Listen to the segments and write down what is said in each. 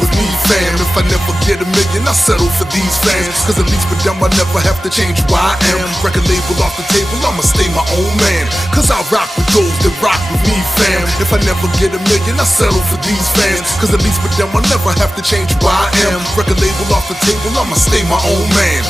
with me, fam. If I never get a million, I settle for these fans. Cause at least with them I never have to change who I am. Record label off the table, I'ma stay my own man. Cause I rock with those that rock with me, fam. If I never get a million, I settle for these fans. Cause at least with them I never have to change who I am. Record label off the table, I'ma stay my own man.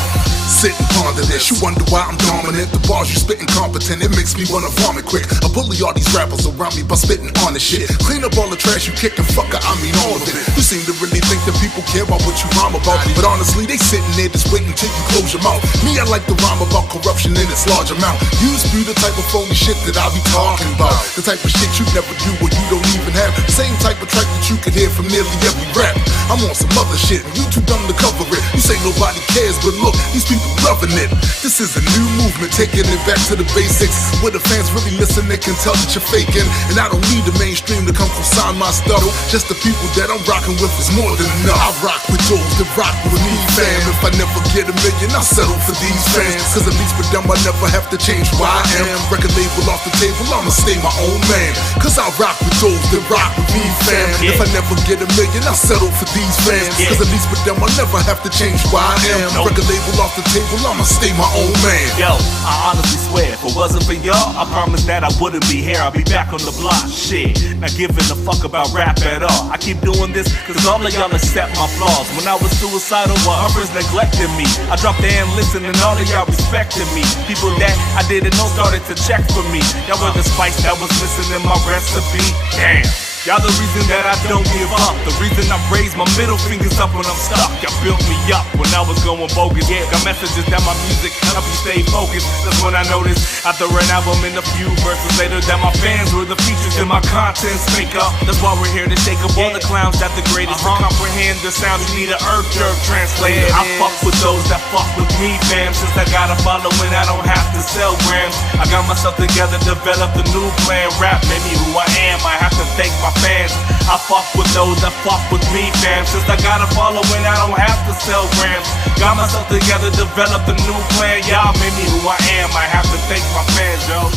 Sit and ponder this, you wonder why I'm dominant. The bars you spittin' competent, it makes me wanna vomit quick. I bully all these rappers around me by spitting honest shit. Clean up all the trash you kickin', fucker, I mean all of it. You seem to really think that people care about what you rhyme about, but honestly, they sitting there just waiting till you close your mouth. Me, I like to rhyme about corruption in its large amount. You spew the type of phony shit that I be talking about. The type of shit you never do or you don't even have. The same type of track that you can hear from nearly every rap. I'm on some other shit and you too dumb to cover it. You say nobody cares, but look, these people loving it. This is a new movement, taking it back to the basics. Where the fans really listen, they can tell that you're faking. And I don't need the mainstream to come co-sign my stuff. Just the people that I'm rocking with is more than enough. I rock with those that rock with me, fam. If I never get a million, I settle for these fans. Cause at least with them I never have to change who I am. Record label off the table, I'ma stay my own man. Cause I rock with those that rock with me, fam. If I never get a million, I settle for these fans. Cause at least with them I never have to change who I am. Record label off the table, I'ma stay my own man. Yo, I honestly swear, if it wasn't for y'all, I promise that I wouldn't be here. I'll be back on the block, shit. Not giving a fuck about rap at all. I keep doing this cause all of y'all accept my flaws. When I was suicidal, while others neglected me, I dropped the and listened and all of y'all respected me. People that I didn't know started to check for me. Y'all were the spice that was missing in my recipe. Damn. Y'all the reason that I don't give up. The reason I raise my middle fingers up when I'm stuck. Y'all built me up when I was going bogus. Got messages that my music help you stay focused. That's when I noticed after an album and a few verses later that my fans were the features in my content fake up. That's why we're here to shake up all the clowns that the greatest to comprehend the sounds. You need an herb jerk translator. I fuck with those that fuck with me, fam. Since I got a following, I don't have to sell grams. I got myself together, developed a new plan. Rap made me who I am. I have to thank my fans. I fuck with those that fuck with me, fam. Since I got a following, I don't have to sell grams. Got myself together, developed a new plan. Y'all made me who I am. I have to thank my fans, yo.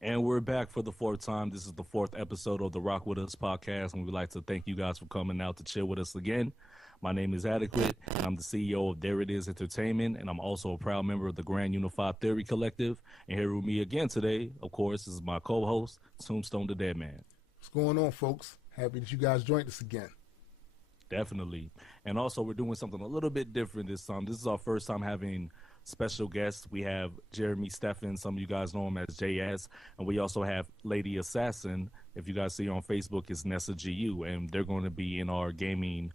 And we're back for the fourth time. This is the fourth episode of the Rock With Us podcast, and we'd like to thank you guys for coming out to chill with us again. My name is Adekwit, and I'm the CEO of There It Is Entertainment, and I'm also a proud member of the Grand Unified Theory Collective. And here with me again today, of course, is my co-host, Tombstone the Deadman. What's going on, folks? Happy that you guys joined us again. Definitely. And also, we're doing something a little bit different this time. This is our first time having special guests. We have Jeremy Steffen. Some of you guys know him as JS. And we also have Lady Assassin. If you guys see her on Facebook, it's Nessa GU. And they're going to be in our gaming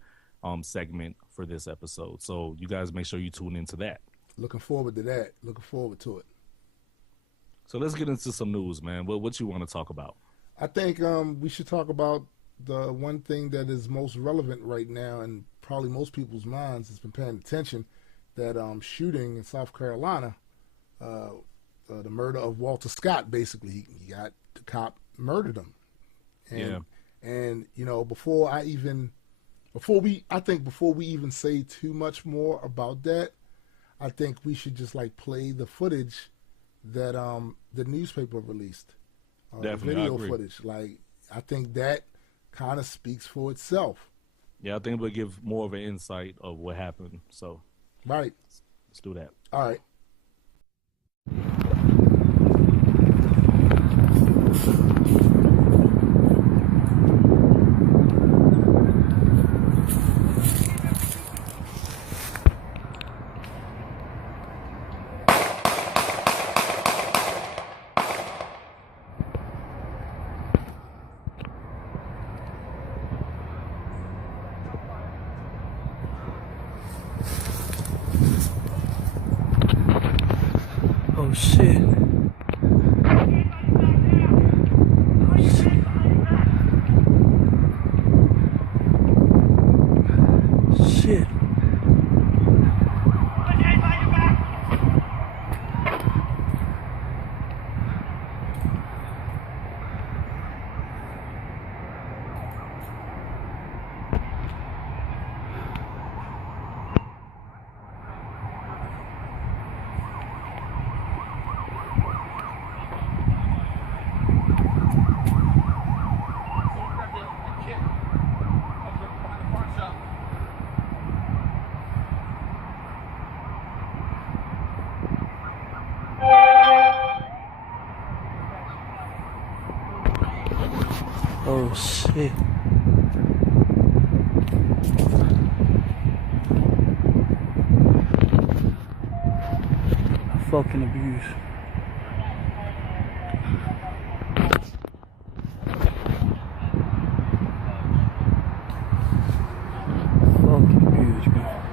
segment for this episode. So you guys make sure you tune into that. Looking forward to that. Looking forward to it. So let's get into some news, man. What you want to talk about? I think we should talk about the one thing that is most relevant right now, and probably most people's minds has been paying attention, that shooting in South Carolina, the murder of Walter Scott. Basically, he got the cop murdered him. And you know, before we even say too much more about that, I think we should just like play the footage that the newspaper released. Definitely, the video I agree. footage. Like, I think that kind of speaks for itself. Yeah, I think we'll give more of an insight of what happened. So, right. Let's do that. All right. Oh shit. Shit. Oh shit. Fucking abuse. Fucking abuse, man.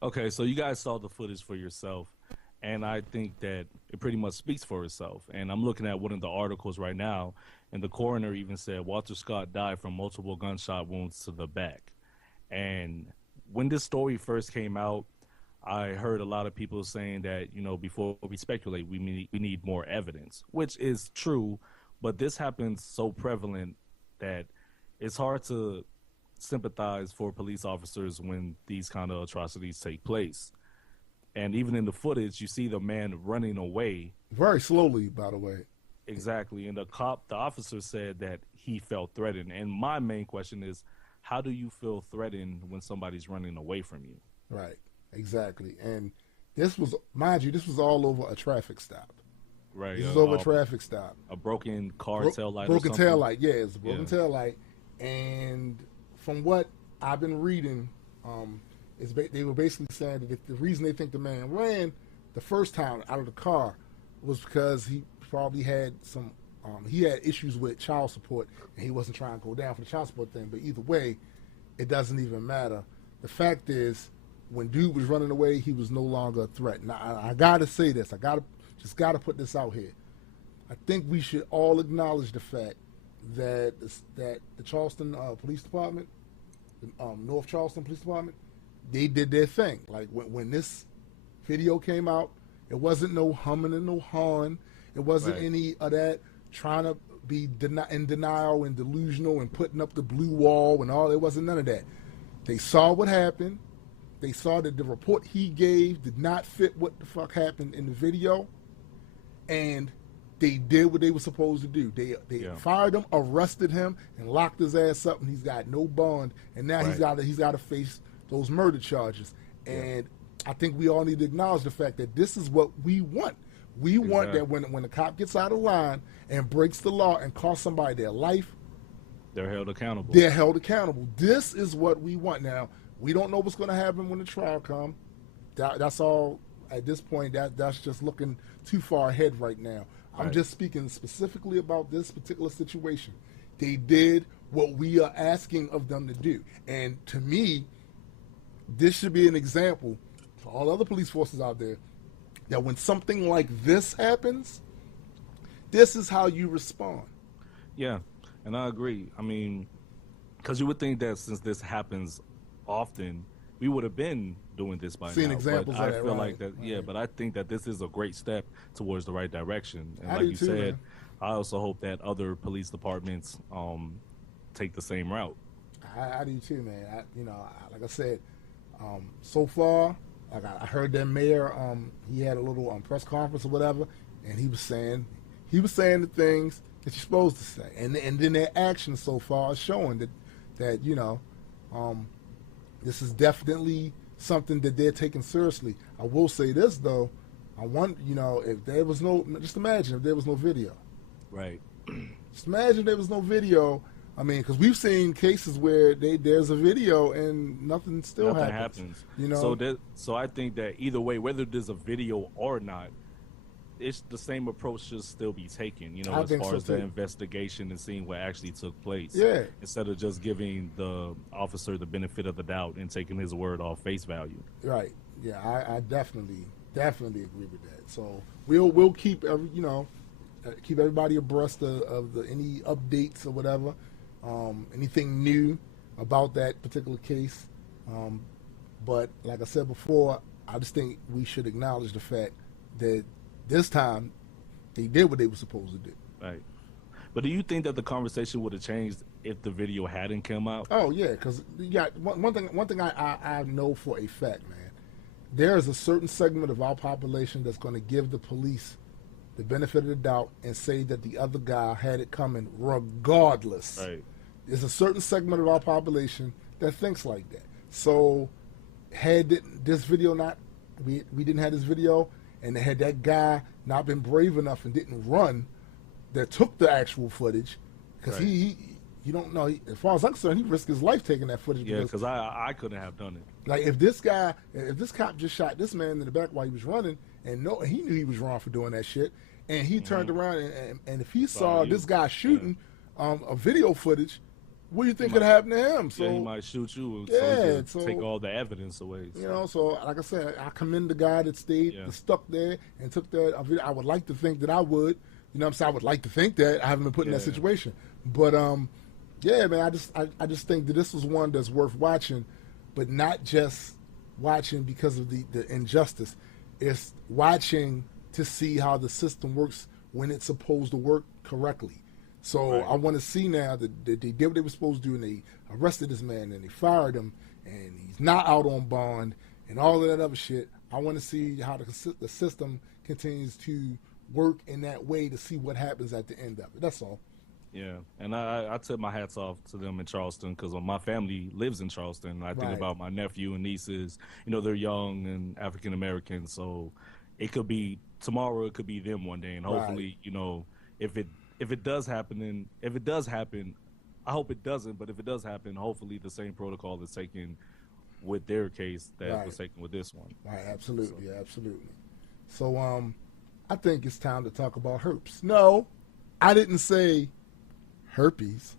Okay, so you guys saw the footage for yourself, and I think that it pretty much speaks for itself. And I'm looking at one of the articles right now, and the coroner even said Walter Scott died from multiple gunshot wounds to the back. And when this story first came out, I heard a lot of people saying that, you know, before we speculate, we need more evidence, which is true, but this happens so prevalent that it's hard to sympathize for police officers when these kind of atrocities take place. And even in the footage, you see the man running away very slowly, by the way. Exactly. And the officer said that he felt threatened. And my main question is, how do you feel threatened when somebody's running away from you? Right. Exactly. And this was, mind you, this was all over a traffic stop. Right. This was over a traffic stop. A broken car tail light. Broken tail light. Yeah, it's a broken tail light. And from what I've been reading, they were basically saying that the reason they think the man ran the first time out of the car was because he probably had some, he had issues with child support, and he wasn't trying to go down for the child support thing. But either way, it doesn't even matter. The fact is, when dude was running away, he was no longer a threat. Now, I got to say this. I just got to put this out here. I think we should all acknowledge the fact that the Charleston Police Department, North Charleston Police Department, they did their thing. Like when this video came out, it wasn't no humming and no hawing. It wasn't any of that trying to be in denial and delusional and putting up the blue wall and all. There wasn't none of that. They saw what happened. They saw that the report he gave did not fit what the fuck happened in the video, and they did what they were supposed to do. They fired him, arrested him, and locked his ass up, and he's got no bond. And now he's got to face those murder charges. And I think we all need to acknowledge the fact that this is what we want. We want that when the cop gets out of line and breaks the law and costs somebody their life, they're held accountable. They're held accountable. This is what we want. Now, we don't know what's going to happen when the trial comes. That's all at this point. That's just looking too far ahead right now. I'm just speaking specifically about this particular situation. They did what we are asking of them to do. And to me, this should be an example for all other police forces out there that when something like this happens, this is how you respond. Yeah, and I agree. I mean, because you would think that since this happens often, we would have been doing this by Seeing now. examples but of I that, feel right. like that, yeah, but I think that this is a great step towards the right direction. And I like do you too, said, man. I also hope that other police departments take the same route. I do too, man. Like I said, so far, like I heard that mayor, he had a little press conference or whatever, and he was saying the things that you're supposed to say, and then their actions so far are showing that this is definitely something that they're taking seriously. I will say this though, I want, if there was no, just imagine if there was no video. Right. Just imagine if there was no video. I mean, because we've seen cases where there's a video and nothing happens. So I think that either way, whether there's a video or not, it's the same approach should still be taken, as far as the investigation and seeing what actually took place. Yeah. Instead of just giving the officer the benefit of the doubt and taking his word off face value. Right. Yeah, I definitely agree with that. So we'll keep keep everybody abreast of any updates or whatever, anything new about that particular case. But like I said before, I just think we should acknowledge the fact that this time they did what they were supposed to do. Right. But do you think that the conversation would have changed if the video hadn't come out? Oh yeah, because you got one thing I know for a fact, man. There is a certain segment of our population that's going to give the police the benefit of the doubt and say that the other guy had it coming regardless. Right. There's a certain segment of our population that thinks like that. So had this video not, we didn't have this video, and had that guy not been brave enough and didn't run, that took the actual footage, because right. he you don't know, as far as I'm concerned, he risked his life taking that footage. Yeah, because I couldn't have done it. Like if this cop just shot this man in the back while he was running, and he knew he was wrong for doing that shit, and he turned around and if he saw this guy shooting a video footage, what do you think could happen to him? So he might shoot you. So take all the evidence away. So. So like I said, I commend the guy that stayed, stuck there, and took that video. I would like to think that I would. You know what I'm saying? I would like to think that I haven't been put in that situation. But yeah, man, I just think that this was one that's worth watching, but not just watching because of the injustice. It's watching to see how the system works when it's supposed to work correctly. So I want to see now that they did what they were supposed to do, and they arrested this man, and they fired him, and he's not out on bond, and all of that other shit. I want to see how the system continues to work in that way to see what happens at the end of it. That's all. Yeah, and I tip my hats off to them in Charleston, because my family lives in Charleston. And I think about my nephew and nieces. They're young and African American, so it could be tomorrow. It could be them one day, and hopefully, if it does happen, I hope it doesn't. But if it does happen, hopefully the same protocol is taken with their case that was taken with this one. Right, absolutely, absolutely. So I think it's time to talk about herpes. No, I didn't say herpes.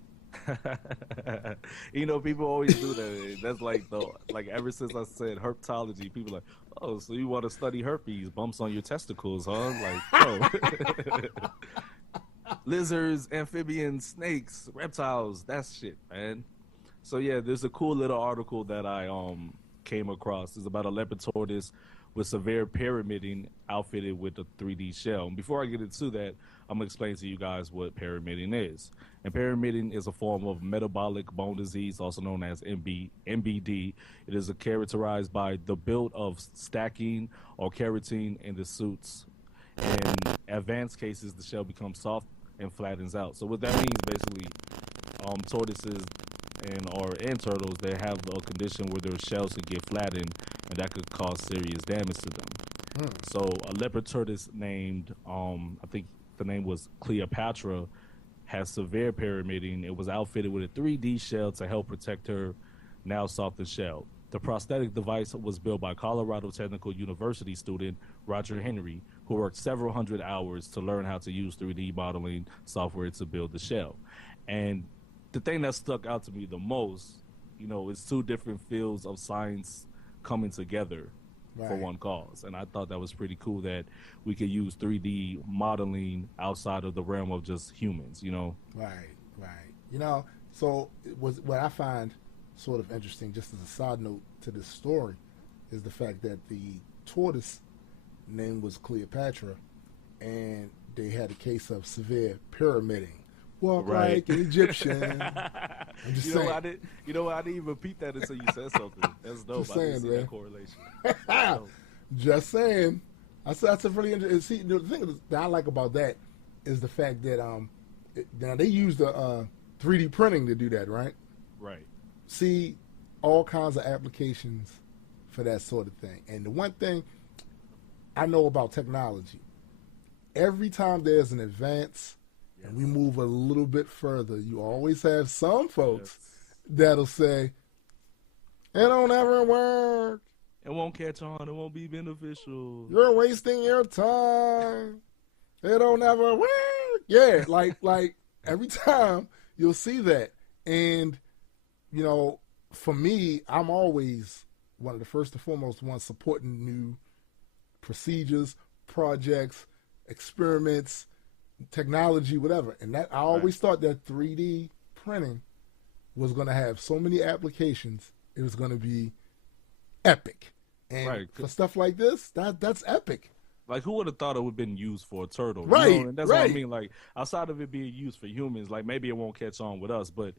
People always do that. That's like ever since I said herpetology, people are like, oh, so you want to study herpes, bumps on your testicles, huh? Like, oh. Lizards, amphibians, snakes, reptiles, that's shit, man. So yeah, there's a cool little article that I came across. It's about a leopard tortoise with severe pyramiding outfitted with a 3D shell. And before I get into that, I'm going to explain to you guys what pyramiding is. And pyramiding is a form of metabolic bone disease, also known as MBD. It is characterized by the build of stacking or keratin in the suits. In advanced cases, the shell becomes soft and flattens out. So what that means, basically, tortoises and turtles, they have a condition where their shells could get flattened, and that could cause serious damage to them. So a leopard tortoise named, I think the name was Cleopatra, has severe pyramiding. It was outfitted with a 3D shell to help protect her now softened shell. The prosthetic device was built by Colorado Technical University student Roger Henry, who worked several hundred hours to learn how to use 3D modeling software to build the shell. And the thing that stuck out to me the most, is two different fields of science coming together for one cause. And I thought that was pretty cool that we could use 3D modeling outside of the realm of just humans, Right. So what I find sort of interesting, just as a side note to this story, is the fact that the tortoise name was Cleopatra, and they had a case of severe pyramiding. Walk like an Egyptian. I'm just saying. I didn't even repeat that until you said something. That's dope. Just saying, I didn't see man. that correlation. Just saying. That's a really interesting. See, the thing that I like about that is the fact that now they use the 3D printing to do that, right? Right. See, all kinds of applications for that sort of thing. And the one thing, I know about technology. Every time there's an advance and we move a little bit further, you always have some folks that'll say, it don't ever work. It won't catch on. It won't be beneficial. You're wasting your time. It don't ever work. Yeah, like every time you'll see that. And, you know, for me, I'm always one of the first and foremost ones supporting new procedures, projects, experiments, technology, whatever. And that I always thought that 3D printing was going to have so many applications. It was going to be epic. And for stuff like this, that's epic. Like, who would have thought it would have been used for a turtle? Right, you know? And that's what I mean. Like, outside of it being used for humans, like, maybe it won't catch on with us, but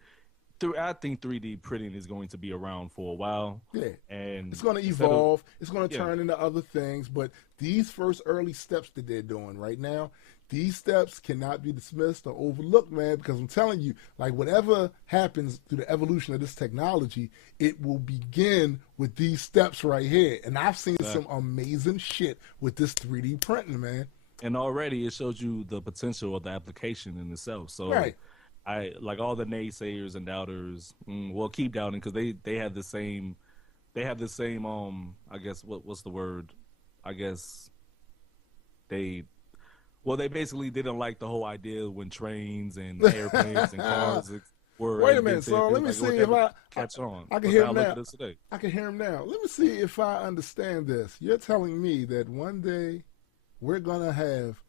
I think 3D printing is going to be around for a while. Yeah. And it's going to evolve. It's going to turn into other things. But these first early steps that they're doing right now, these steps cannot be dismissed or overlooked, man, because I'm telling you, like, whatever happens through the evolution of this technology, it will begin with these steps right here. And I've seen some amazing shit with this 3D printing, man. And already it shows you the potential of the application in itself. So I like all the naysayers and doubters. Well, keep doubting because they have the same. They have the same. I guess what's the word? I guess they basically didn't like the whole idea when trains and airplanes and cars were. Wait a minute, so let me see if I catch on. I can hear him now. I can hear him now. Let me see if I understand this. You're telling me that one day we're gonna have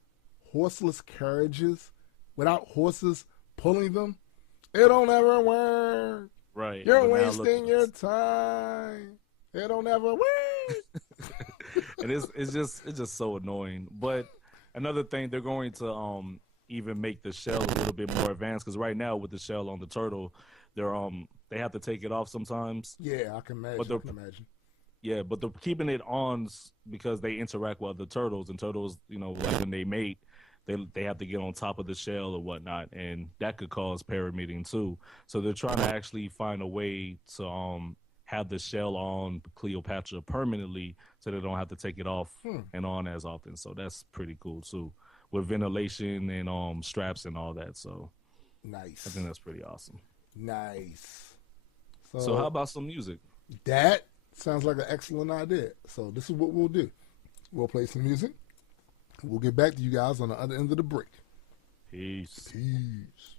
horseless carriages without horses pulling them? It don't ever work. Right. You're wasting your time. It don't ever work. And it's just so annoying. But another thing, they're going to even make the shell a little bit more advanced because right now with the shell on the turtle, they have to take it off sometimes. Yeah, I can imagine. Yeah, but they're keeping it on because they interact with the turtles, and turtles, you know, like when they mate, they have to get on top of the shell or whatnot, and that could cause paramating too. So they're trying to actually find a way to have the shell on Cleopatra permanently so they don't have to take it off and on as often. So that's pretty cool too, with ventilation and straps and all that. So nice. I think that's pretty awesome. Nice. So how about some music? That sounds like an excellent idea. So this is what we'll do. We'll play some music. We'll get back to you guys on the other end of the break. Peace. Peace.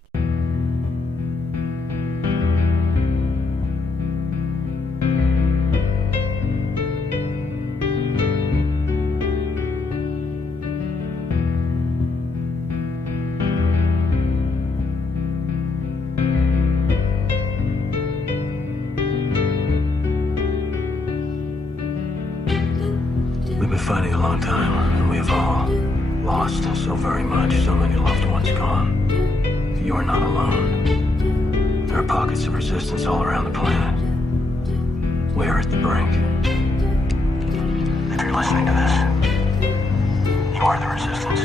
We've been fighting a long time, and we have all lost so very much, so many loved ones gone. You are not alone. There are pockets of resistance all around the planet. We are at the brink. If you're listening to this, you are the resistance.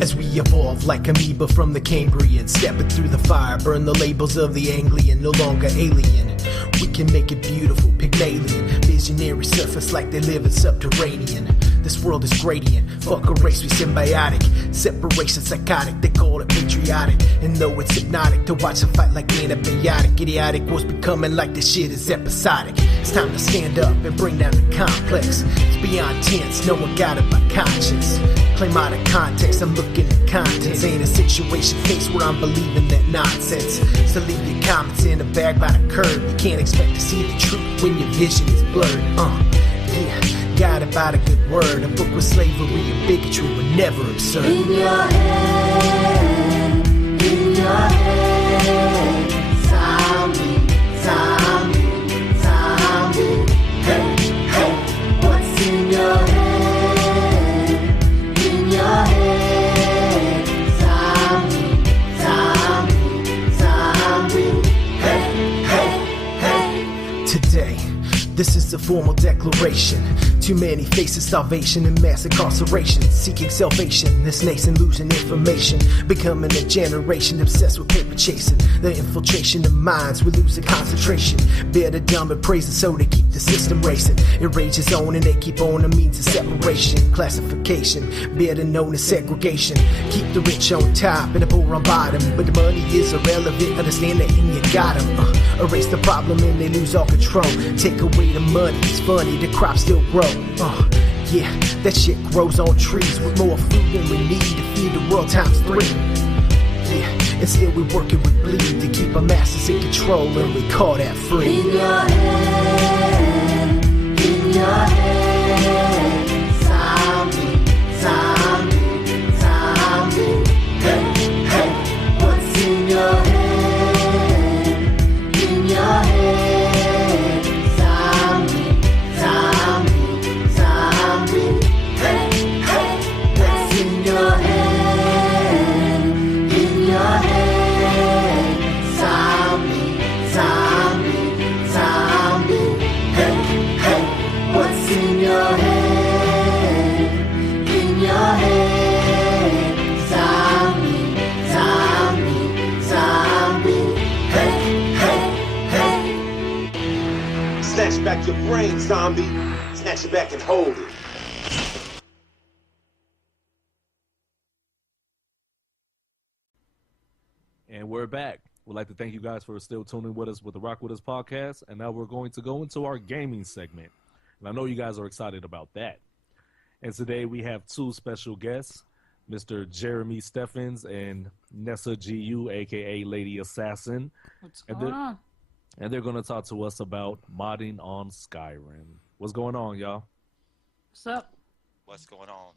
As we evolve like amoeba from the Cambrian, stepping through the fire, burn the labels of the Anglian, no longer alien. We can make it beautiful, Pygmalion, visionary surface like they live in subterranean. This world is gradient, fuck a race, we symbiotic. Separation psychotic, they call it patriotic. And though it's hypnotic to watch a fight like antibiotic, idiotic was becoming like this shit is episodic. It's time to stand up and bring down the complex. It's beyond tense, no one got it by conscience. Claim out of context, I'm looking at contents. Ain't a situation faced where I'm believing that nonsense. So leave your comments in a bag by the curb. You can't expect to see the truth when your vision is blurred. Yeah, got about a good word. A book with slavery and bigotry were never absurd. In your head, zombie, zombie, zombie. Hey, hey, what's in your head? In your head, zombie, zombie, zombie. Hey, hey, hey. Today, this is a formal declaration Too many faces starvation and mass incarceration, seeking salvation. This nation losing information, becoming a generation obsessed with paper chasing. The infiltration of minds, we're losing concentration. Better dumb and praise it so they keep the system racing. It rages on and they keep on the means of separation. Classification, better known as segregation. Keep the rich on top and the poor on bottom. But the money is irrelevant, understand that and you got them. Erase the problem and they lose all control. Take away the money, it's funny, the crops still grow. Yeah, that shit grows on trees with more food than we need to feed the world times 3. Yeah, and still we working with bleed to keep our masses in control and we call that free. In your head, in your head, zombie, zombie, zombie. Hey, hey, what's in your head? In your head, zombie, zombie, zombie. Hey, hey, what's in your head? In your head, zombie, zombie, zombie. Hey, hey, what's in your head? In your head, zombie, zombie, zombie. Hey, hey, hey. Snatch back your brain, zombie. Snatch it back and hold it. And we're back. We'd like to thank you guys for still tuning with us with the Rock With Us podcast. And now we're going to go into our gaming segment. And I know you guys are excited about that. And today we have two special guests, Mr. Jeremy Steffens and Nessa GU, a.k.a. Lady Assassin. What's going on? And they're going to talk to us about modding on Skyrim. What's going on, y'all? What's up? What's going on?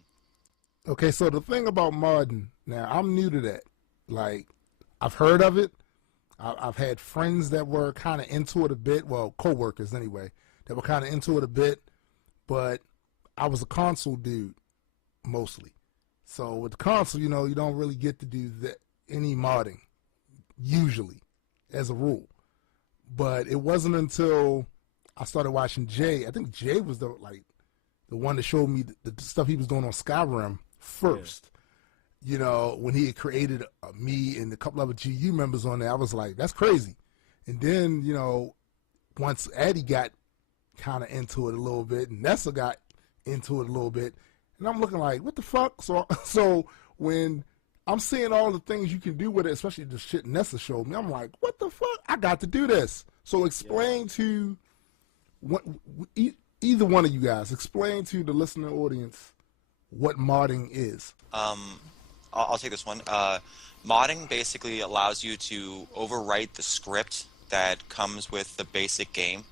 Okay, so the thing about modding, now I'm new to that. Like, I've heard of it. I've had friends that were kind of into it a bit. Well, co-workers anyway, that were kind of into it a bit. But I was a console dude, mostly. So with the console, you know, you don't really get to do any modding, usually, as a rule. But it wasn't until I started watching Jay. I think Jay was the one that showed me the stuff he was doing on Skyrim first. Yeah. You know, when he had created me and a couple other GU members on there, I was like, that's crazy. And then, you know, once Addy got kind of into it a little bit, and Nessa got into it a little bit, and I'm looking like, what the fuck? So when I'm seeing all the things you can do with it, especially the shit Nessa showed me, I'm like, what the fuck? I got to do this. So explain to either one of you guys, explain to the listening audience what modding is. I'll take this one. Modding basically allows you to overwrite the script that comes with the basic game,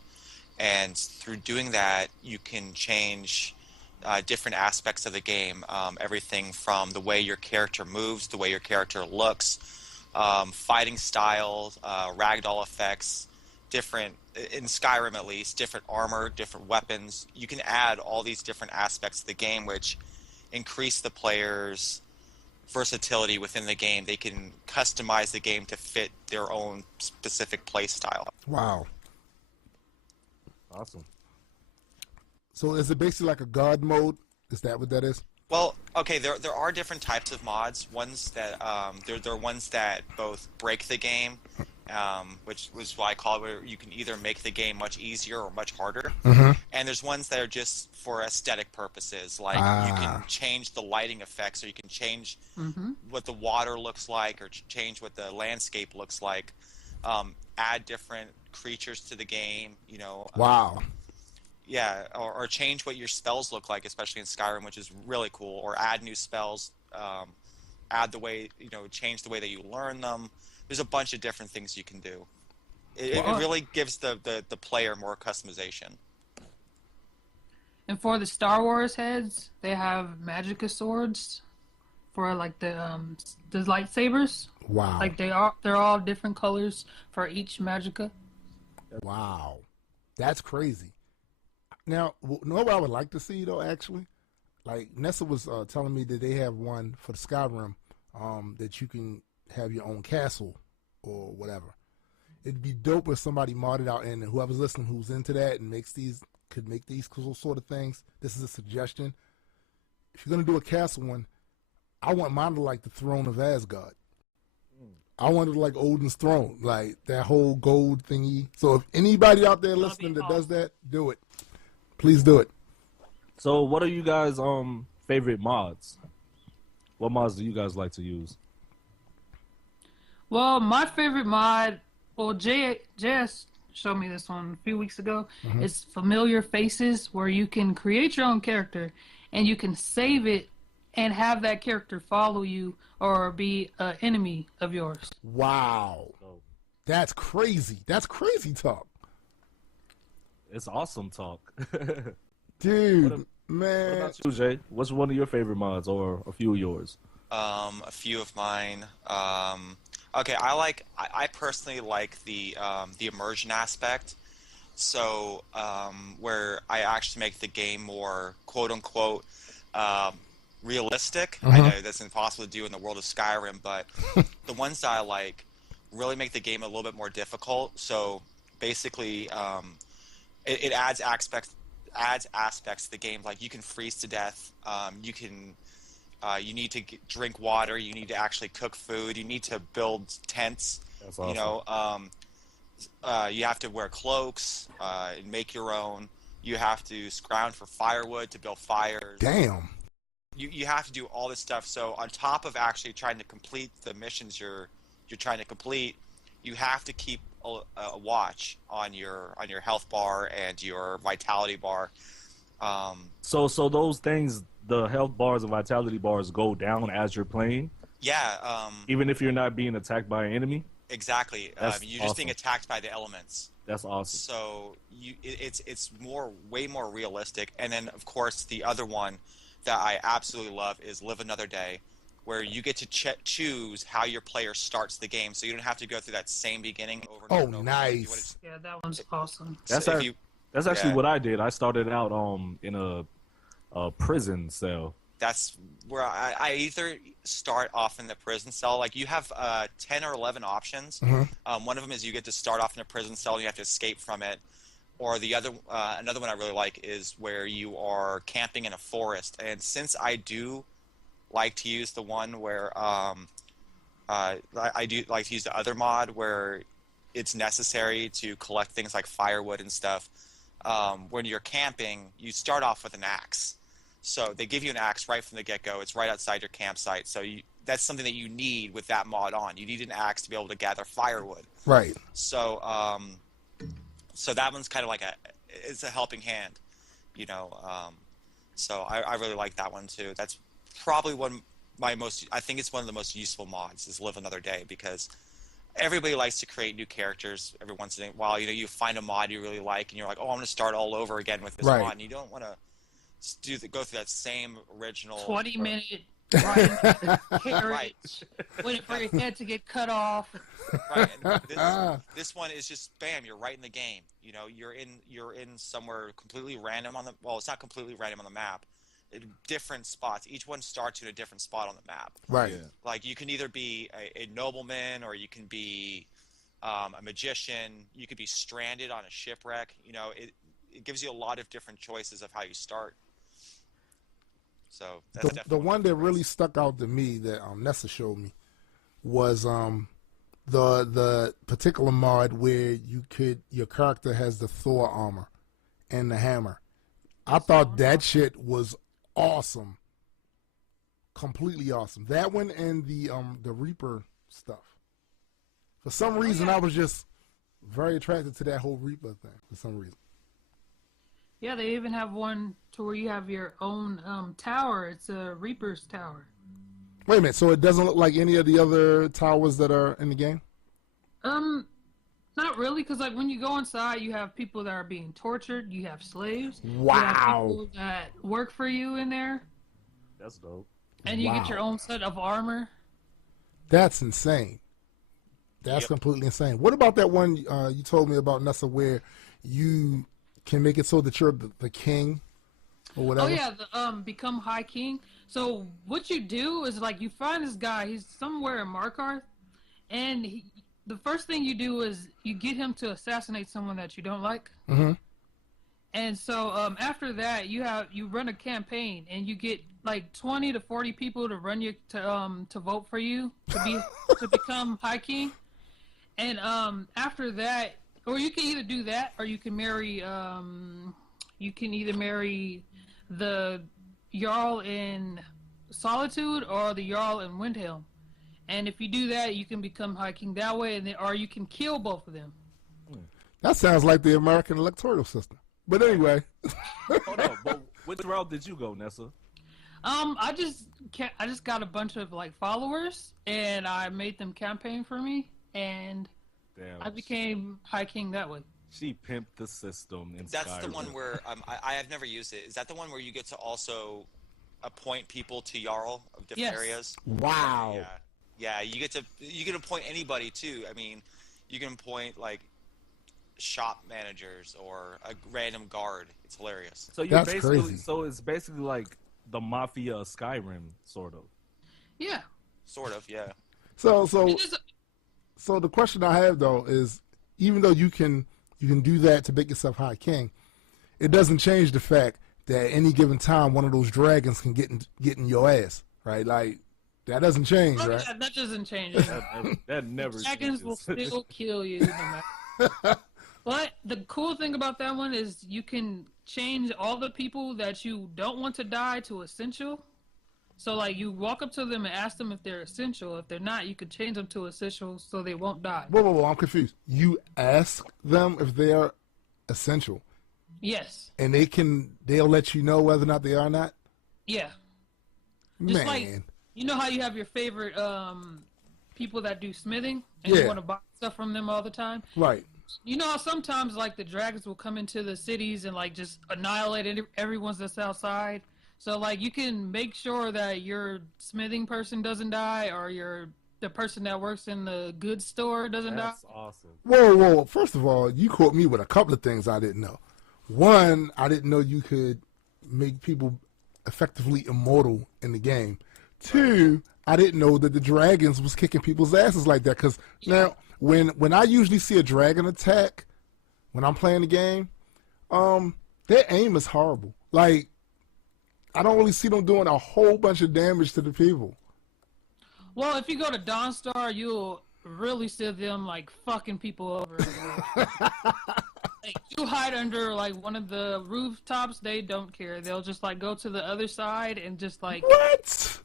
and through doing that, you can change different aspects of the game. Everything from the way your character moves, the way your character looks, fighting styles, ragdoll effects, different, in Skyrim at least, different armor, different weapons. You can add all these different aspects of the game, which increase the player's versatility within the game. They can customize the game to fit their own specific play style. Wow. Awesome. So is it basically like a God mode? Is that what that is? Well, okay, there are different types of mods. Ones that there are ones that both break the game, which was why I call it, where you can either make the game much easier or much harder. Mm-hmm. And there's ones that are just for aesthetic purposes, like you can change the lighting effects, or you can change what the water looks like, or change what the landscape looks like. Add different creatures to the game, you know. Wow. Yeah, or change what your spells look like, especially in Skyrim, which is really cool. Or add new spells, add the way, you know, change the way that you learn them. There's a bunch of different things you can do. It really gives the player more customization. And for the Star Wars heads, they have Magicka swords for like the lightsabers. Wow. Like they're all different colors for each Magicka. Wow. That's crazy. Now, know what I would like to see, though, actually? Like, Nessa was telling me that they have one for the Skyrim that you can have your own castle or whatever. It'd be dope if somebody modded out, and whoever's listening who's into that and makes these could make these sort of things, this is a suggestion. If you're gonna do a castle one, I want mine to like the throne of Asgard. I want it like Odin's throne, like that whole gold thingy. So if anybody out there listening that does that, do it. Please do it. So what are you guys' favorite mods? What mods do you guys like to use? Well, my favorite mod, well, JS showed me this one a few weeks ago. Mhm. It's Familiar Faces, where you can create your own character and you can save it and have that character follow you or be an enemy of yours. Wow. That's crazy. That's crazy talk. It's awesome talk. Dude, man. What about you, Jay? What's one of your favorite mods or a few of yours? A few of mine. Okay, I personally like the immersion aspect. So where I actually make the game more quote unquote realistic. I know that's impossible to do in the world of Skyrim, but the ones that I like really make the game a little bit more difficult. So basically, it adds aspects to the game. Like you can freeze to death. You need to drink water. You need to actually cook food. You need to build tents. That's awesome. You know, you have to wear cloaks and make your own. You have to scrounge for firewood to build fires. Damn. You have to do all this stuff. So on top of actually trying to complete the missions you're trying to complete, you have to keep a watch on your health bar and your vitality bar. So those things, the health bars and vitality bars, go down as you're playing? Yeah. Even if you're not being attacked by an enemy? Exactly. You're just being attacked by the elements. That's awesome. So it's way more realistic. And then of course the other one that I absolutely love is Live Another Day, where you get to choose how your player starts the game, so you don't have to go through that same beginning over and over and over. Nice. Yeah, that one's awesome. That's actually what I did. I started out in a prison cell. That's where I either start off in the prison cell. Like you have 10 or 11 options. One of them is you get to start off in a prison cell and you have to escape from it. Or the other, another one I really like is where you are camping in a forest. And since I do like to use the one where I do like to use the other mod where it's necessary to collect things like firewood and stuff. When you're camping, you start off with an axe. So they give you an axe right from the get-go. It's right outside your campsite. So that's something that you need with that mod on. You need an axe to be able to gather firewood. Right. So so that one's kind of like it's a helping hand, you know. So I really like that one too. That's probably I think it's one of the most useful mods is Live Another Day, because everybody likes to create new characters every once in a while. You know, you find a mod you really like and you're like, oh, I'm going to start all over again with this mod. And you don't want to go through that same original 20-minute right. Waiting for your head to get cut off. Right. And this one is just bam, you're right in the game. You know, you're in somewhere completely random it's not completely random on the map. Different spots. Each one starts in a different spot on the map. Right. Yeah. Like you can either be a nobleman, or you can be a magician. You could be stranded on a shipwreck. You know, it gives you a lot of different choices of how you start. So that's the one that really stuck out to me that Nessa showed me was the particular mod where your character has the Thor armor and the hammer. I thought that shit was awesome. Completely awesome. That one and the Reaper stuff. For some reason I was just very attracted to that whole Reaper thing for some reason. Yeah, they even have one to where you have your own tower. It's a Reaper's tower. Wait a minute, so it doesn't look like any of the other towers that are in the game? Not really, because like when you go inside, you have people that are being tortured. You have slaves. Wow. You have people that work for you in there. That's dope. And you get your own set of armor. That's insane. That's completely insane. What about that one you told me about, Nessa, where you can make it so that you're the king or whatever? Oh yeah, the become High King. So what you do is like you find this guy. He's somewhere in Markarth, and the first thing you do is you get him to assassinate someone that you don't like. Mm-hmm. And so after that, you run a campaign, and you get like 20 to 40 people to run you to vote for you to become High King. And after that, or you can either do that, or you can marry the Jarl in Solitude or the Jarl in Windhelm. And if you do that, you can become High King that way, or you can kill both of them. That sounds like the American electoral system. But anyway. Hold on, but which route did you go, Nessa? I just got a bunch of like followers, and I made them campaign for me, and I became High King that way. She pimped the system in That's Skyrim. the one where I have never used it. Is that the one where you get to also appoint people to Jarl of different areas? Wow. Yeah, you can appoint anybody too. I mean, you can appoint like shop managers or a random guard. It's hilarious. So you're it's basically like the Mafia of Skyrim, sort of. Yeah. Sort of, yeah. So the question I have though is, even though you can do that to make yourself High King, it doesn't change the fact that at any given time one of those dragons can get in your ass, right? Like that doesn't change, right? That doesn't change. that never. Dragons will still kill you. No matter. But the cool thing about that one is you can change all the people that you don't want to die to essential. So, like, you walk up to them and ask them if they're essential. If they're not, you could change them to essential so they won't die. Whoa, I'm confused. You ask them if they're essential? Yes. And they'll let you know whether or not they are not? Yeah. Just like, you know how you have your favorite people that do smithing? And you want to buy stuff from them all the time? Right. You know how sometimes, like, the dragons will come into the cities and, like, just annihilate everyone that's outside? So, like, you can make sure that your smithing person doesn't die, or the person that works in the goods store doesn't die. That's awesome. Whoa. First of all, you caught me with a couple of things I didn't know. One, I didn't know you could make people effectively immortal in the game. Two, I didn't know that the dragons was kicking people's asses like that. Because now, when I usually see a dragon attack, when I'm playing the game, their aim is horrible. Like, I don't really see them doing a whole bunch of damage to the people. Well, if you go to Dawnstar, you'll really see them, like, fucking people over. Like, you hide under, like, one of the rooftops, they don't care. They'll just, like, go to the other side and just, like... What?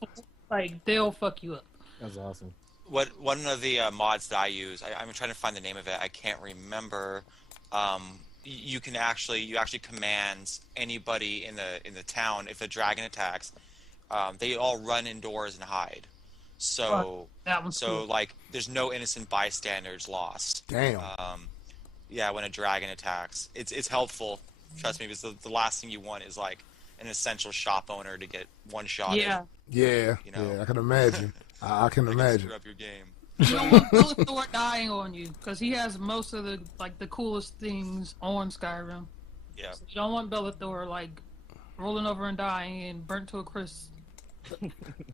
Like, they'll fuck you up. That's awesome. One of the mods that I use, I'm trying to find the name of it. I can't remember. You actually command anybody in the town, if a dragon attacks, they all run indoors and hide. So cool. Like, there's no innocent bystanders lost. Damn. Yeah, when a dragon attacks, it's helpful. Trust me, because the last thing you want is like an essential shop owner to get one shot. Yeah. Yeah. You know? Yeah, I can imagine. I can imagine. Screw up your game. You don't want Bellator dying on you, because he has most of the coolest things on Skyrim. Yeah. So you don't want Bellator, like, rolling over and dying and burnt to a crisp.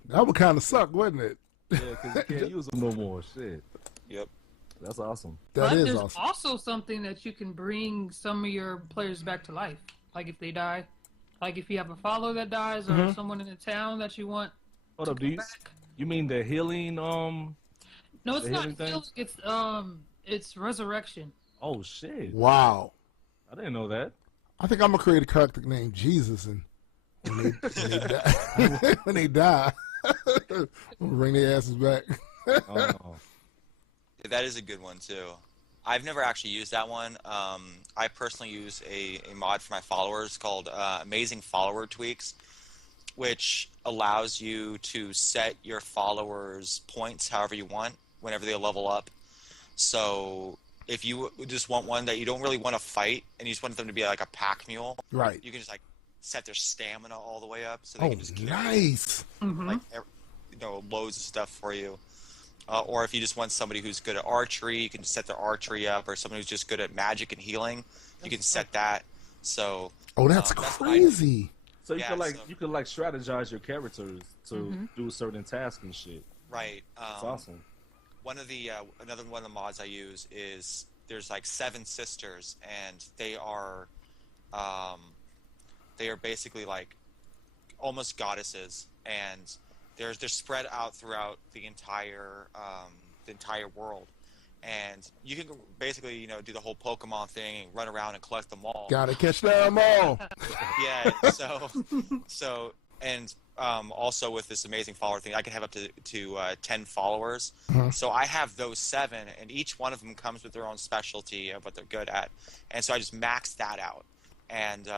That would kind of suck, wouldn't it? Yeah, because you can't use them no more. Shit. Yep. That's awesome. That is there's awesome. also something that you can bring some of your players back to life. Like, if they die. Like, if you have a follower that dies, or someone in the town that you want Hold up, you mean the healing, No, it's the not healing thing? healing, it's resurrection. Oh, shit. Wow. I didn't know that. I think I'm going to create a character named Jesus, and when they die, bring their asses back. Oh. That is a good one too. I've never actually used that one. I personally use a mod for my followers called Amazing Follower Tweaks, which allows you to set your followers' points however you want whenever they level up. So if you just want one that you don't really want to fight and you just want them to be like a pack mule, Right. you can just like set their stamina all the way up so they can just carry nice. like loads of stuff for you. Or if you just want somebody who's good at archery, you can set their archery up, or someone who's just good at magic and healing, you can set that. So that's crazy. So you can strategize your characters to do certain tasks and shit. Right. That's awesome. Another one of the mods I use is there's like 7 sisters, and they are They are basically like almost goddesses, and they're spread out throughout the entire world. And you can basically, do the whole Pokemon thing and run around and collect them all. Gotta catch them all. Yeah. And also with this amazing follower thing, I can have up to 10 followers. So I have those 7, and each one of them comes with their own specialty of what they're good at. And so I just max that out. And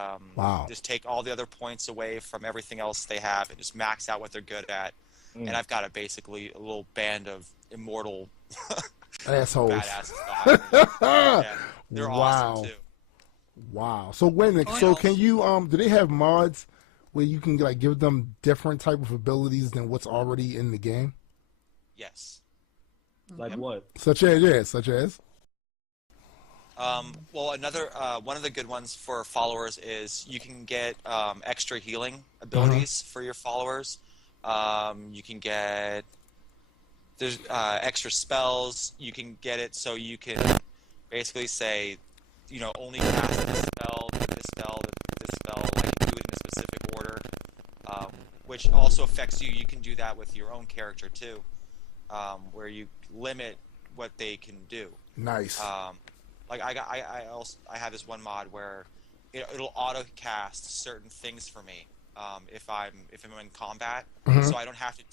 just take all the other points away from everything else they have and just max out what they're good at. And I've got basically a little band of immortal assholes. Badasses behind me. Yeah, they're awesome too. Wow. So wait a minute. So can you do they have mods where you can like give them different type of abilities than what's already in the game? Yes. Like what? Such as? Well, another one of the good ones for followers is you can get extra healing abilities for your followers. You can get extra spells. You can get it so you can basically say, only cast this spell, this spell, this spell, like do it in a specific order, which also affects you. You can do that with your own character too, where you limit what they can do. Nice. Like I have this one mod where it'll auto cast certain things for me if I'm in combat, so I don't have to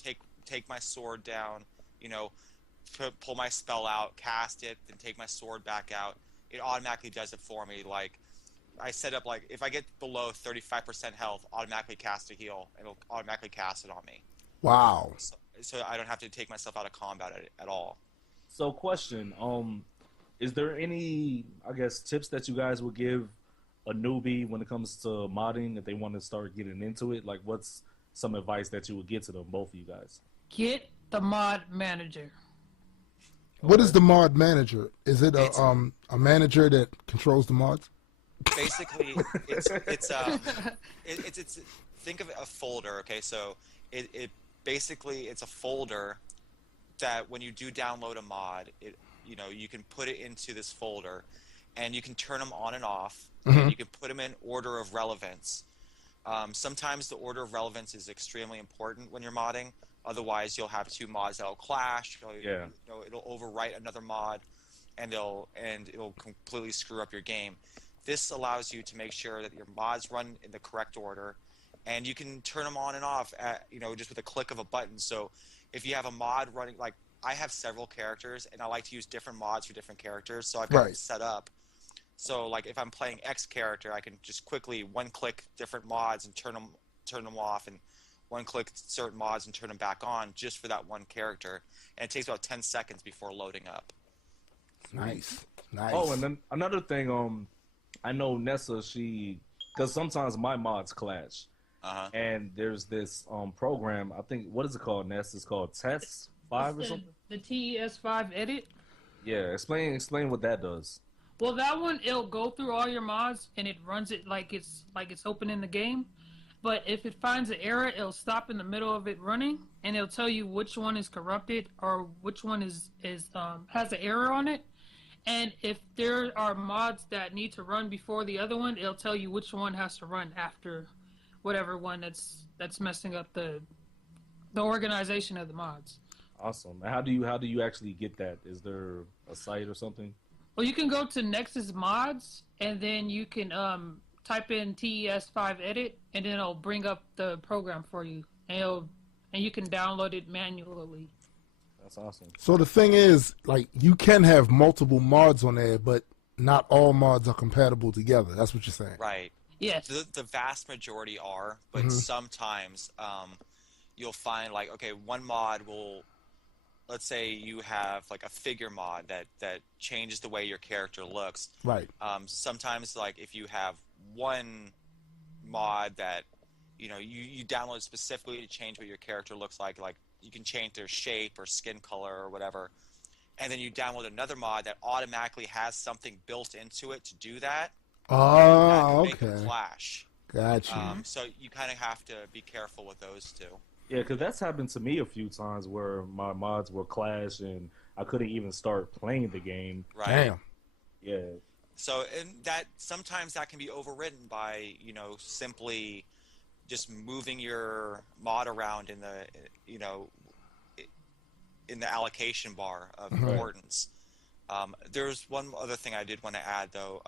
take my sword down, pull my spell out, cast it, then take my sword back out. It automatically does it for me. Like I set up like if I get below 35% health, automatically cast a heal, and it'll automatically cast it on me. Wow. So I don't have to take myself out of combat at all. So question, is there any, I guess, tips that you guys would give a newbie when it comes to modding if they want to start getting into it? Like, what's some advice that you would give to them, both of you guys? Get the mod manager. What is the mod manager? Is it a manager that controls the mods? Basically, it's think of a folder. Okay, so it basically it's a folder that when you do download a mod, you can put it into this folder, and you can turn them on and off, and you can put them in order of relevance. Sometimes the order of relevance is extremely important when you're modding. Otherwise, you'll have 2 mods that'll clash. It'll overwrite another mod, and it'll completely screw up your game. This allows you to make sure that your mods run in the correct order, and you can turn them on and off at just with a click of a button. So if you have a mod running, like I have several characters, and I like to use different mods for different characters, so I've got them set up. So like if I'm playing X character, I can just quickly one-click different mods and turn them off, and one-click certain mods and turn them back on just for that one character. And it takes about 10 seconds before loading up. Nice. Oh, and then another thing, I know Nessa, because sometimes my mods clash. And there's this program, I think, what is it called, Ness? It's called Test 5 or something? The TES5 edit? Yeah, explain what that does. Well, that one, it'll go through all your mods, and it runs it like it's open in the game. But if it finds an error, it'll stop in the middle of it running, and it'll tell you which one is corrupted or which one has an error on it. And if there are mods that need to run before the other one, it'll tell you which one has to run after whatever one that's messing up the organization of the mods. Awesome. How do you actually get that? Is there a site or something? Well, you can go to Nexus Mods, and then you can type in TES5 edit, and then it'll bring up the program for you, and you can download it manually. That's awesome. So the thing is, like, you can have multiple mods on there, but not all mods are compatible together. That's what you're saying. Right. Yes. The vast majority are, but sometimes you'll find, like, okay, one mod will, let's say you have, like, a figure mod that changes the way your character looks. Right. Sometimes, like, if you have one mod that, you download specifically to change what your character looks like you can change their shape or skin color or whatever, and then you download another mod that automatically has something built into it to do that. Oh, that can make a clash. Gotcha. So you kind of have to be careful with those two. Yeah, because that's happened to me a few times where my mods will clash and I couldn't even start playing the game. Right. Damn. Yeah. So, and that sometimes that can be overridden by, you know, simply just moving your mod around in the, you know, in the allocation bar of importance. There's one other thing I did want to add, though.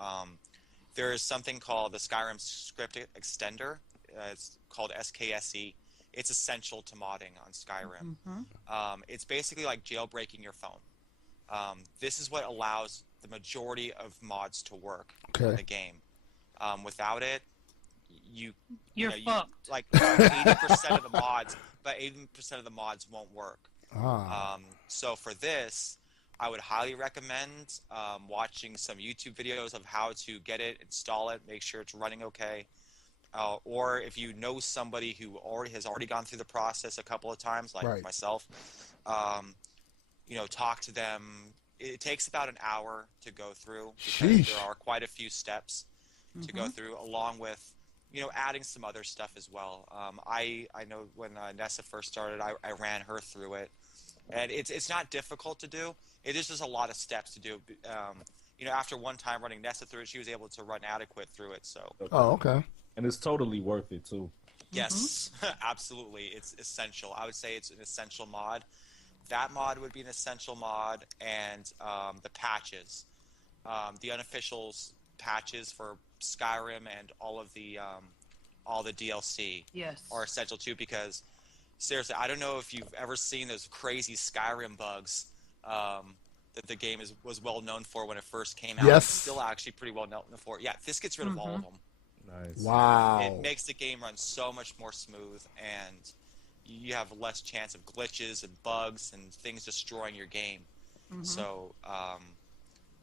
There is something called the Skyrim Script Extender. It's called SKSE. It's essential to modding on Skyrim. It's basically like jailbreaking your phone. This is what allows the majority of mods to work in the game. Without it, you're fucked. Like 80% of the mods, but 80% of the mods won't work. So for this, I would highly recommend watching some YouTube videos of how to get it, install it, make sure it's running okay. Or if you know somebody who has already gone through the process a couple of times, like myself, you know, talk to them. It takes about an hour to go through because there are quite a few steps to go through, along with, you know, adding some other stuff as well. I know when Nessa first started, I ran her through it, and it's not difficult to do. It is just a lot of steps to do. You know, after one time running Nessa through it, she was able to run Adekwit through it. So. Oh, okay. And it's totally worth it too. Yes, absolutely. It's essential. I would say it's an essential mod. That mod would be an essential mod, and the patches, the unofficial patches for Skyrim and all the DLC are essential too, because seriously, I don't know if you've ever seen those crazy Skyrim bugs that the game was well known for when it first came out. Yes. It's still actually pretty well known for it. Yeah, this gets rid of all of them. Nice. Wow. It makes the game run so much more smooth, and you have less chance of glitches and bugs and things destroying your game. So,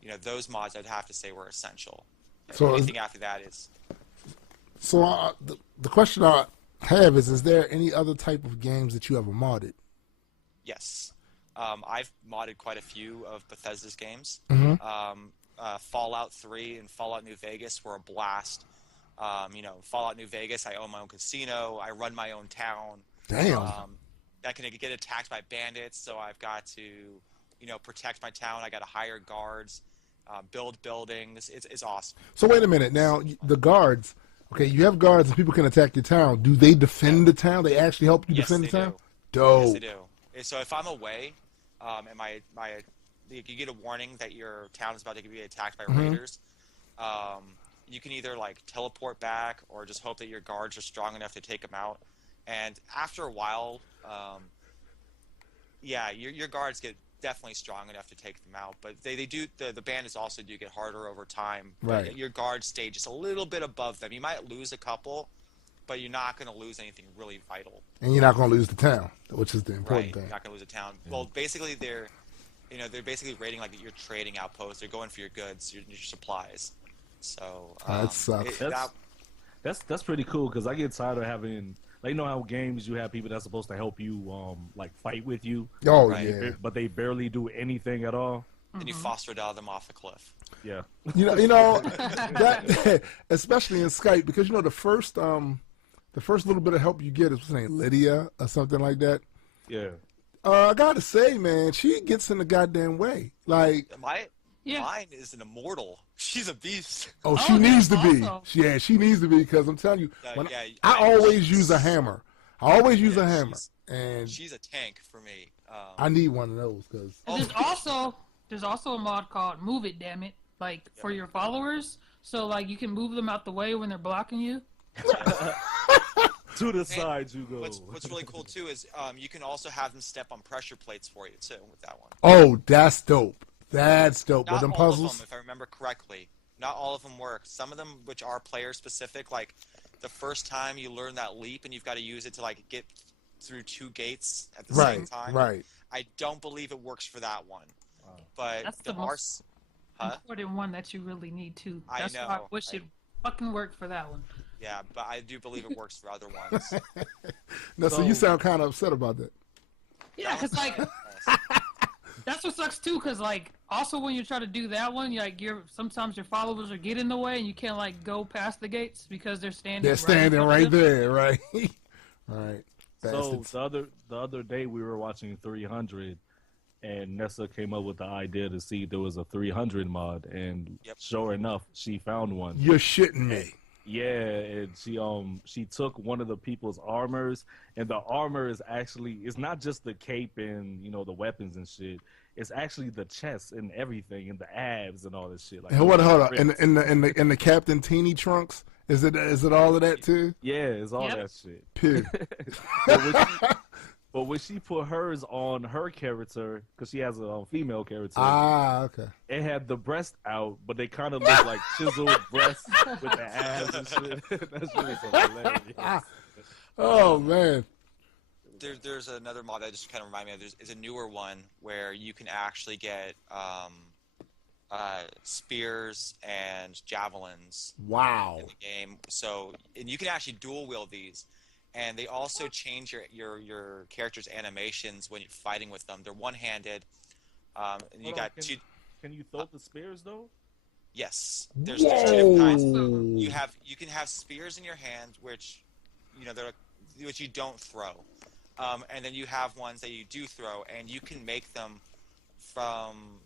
you know, those mods I'd have to say were essential. So anything after that is... So the question I have is there any other type of games that you ever modded? Yes. I've modded quite a few of Bethesda's games. Fallout 3 and Fallout New Vegas were a blast. You know, Fallout New Vegas, I own my own casino. I run my own town. Damn. That can get attacked by bandits, so I've got to, you know, protect my town. I got to hire guards, build buildings. It's awesome. So wait a minute. Now, the guards, okay, you have guards and people can attack your town. Do they defend the town? They actually help you defend the town? Dope. Yes, they do. So if I'm away, and you get a warning that your town is about to be attacked by raiders, you can either like teleport back or just hope that your guards are strong enough to take them out. And after a while, your guards get definitely strong enough to take them out. But they do, the bandits also do get harder over time. Right. Your guards stay just a little bit above them. You might lose a couple, but you're not going to lose anything really vital. And you're not going to lose the town, which is the important thing. You're not going to lose a town. Well, basically they're basically rating like your trading outpost. They're going for your goods, your supplies. So that sucks. That's pretty cool, because I get tired of having, like, you know how games you have people that's supposed to help you like fight with you. Oh yeah. But they barely do anything at all. And you foster dog them off a cliff. Yeah. You know that, especially in Skype, because you know the first little bit of help you get is what's her name, Lydia or something like that. Yeah. I gotta say, man, she gets in the goddamn way. Like mine is an immortal. She's a beast. Oh, she needs to be. Yeah, she needs to be, because I'm telling you, I always use a hammer. I always use a hammer, and she's a tank for me. I need one of those because there's also a mod called Move It, damn it, like for your followers. So like you can move them out the way when they're blocking you. To the side you go. What's really cool too is you can also have them step on pressure plates for you too with that one. Oh, that's dope. That's dope. Not With them all puzzles. of them, if I remember correctly. Not all of them work. Some of them, which are player specific, like the first time you learn that leap and you've got to use it to like get through 2 gates at the same time. Right. I don't believe it works for that one. But that's the most important one that you really need to. That's I know. Why I wish it fucking worked for that one. Yeah, but I do believe it works for other ones. No, so you sound kind of upset about that. Yeah, because like that's what sucks too. Because like also when you try to do that one, sometimes your followers are get in the way and you can't like go past the gates because they're standing. They're standing right there, right? Right. So the other day we were watching 300, and Nessa came up with the idea to see if there was a 300 mod, and Yep. sure enough, she found one. You're shitting me. Yeah, and she took one of the people's armors, and the armor is actually, it's not just the cape and the weapons and shit. It's actually the chest and everything and the abs and all this shit. Like, And hold on, in the Captain Teeny trunks, is it all of that too? Yeah, it's all Yep. that shit. Poo. But when she put hers on her character, because she has a female character, Okay. it had the breast out, but they kind of look like chiseled breasts with the abs and shit. That's really so hilarious. Oh man. There's another mod that just kind of reminded me of. There's a newer one where you can actually get spears and javelins Wow. in the game. So, and you can actually dual wield these. And they also change your character's animations when you're fighting with them. They're one-handed. And you got two. Can you throw the spears though? Yes, there's two different kinds. You can have spears in your hand, which which you don't throw, and then you have ones that you do throw, and you can make them from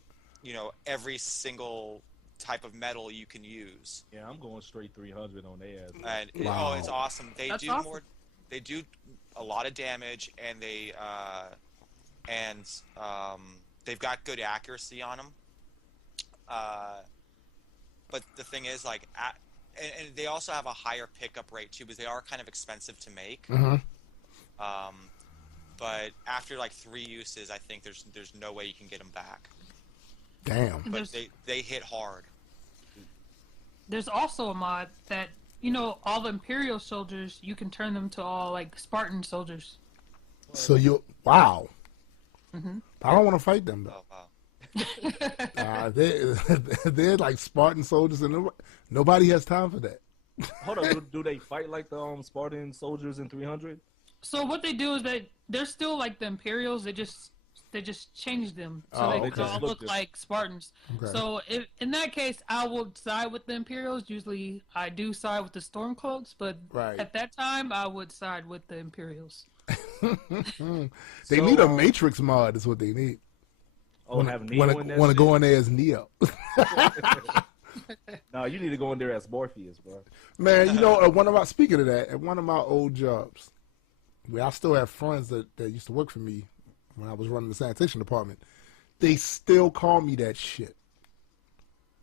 every single type of metal you can use. Yeah, I'm going straight 300 on their ass. And it's awesome. They do a lot of damage, and they've got good accuracy on them. But the thing is, like, and they also have a higher pickup rate too, because they are kind of expensive to make. Mm-hmm. But after like 3 uses, I think there's no way you can get them back. Damn. But they hit hard. There's also a mod that all the Imperial soldiers, you can turn them to all like Spartan soldiers. So wow. Mm-hmm. I don't want to fight them though. Oh, wow. They're like Spartan soldiers, and nobody has time for that. Hold on, do they fight like the Spartan soldiers in 300? So what they do is they're still like the Imperials. They just changed them so they could all look like Spartans. Okay. So in that case, I would side with the Imperials. Usually, I do side with the Stormcloaks, but at that time, I would side with the Imperials. They need a Matrix mod. Is what they need. Oh, have Neo in that Want to shit? go in there as Neo? No, you need to go in there as Morpheus, bro. Man, speaking of that, at one of my old jobs, where I still have friends that used to work for me when I was running the sanitation department, they still call me that shit.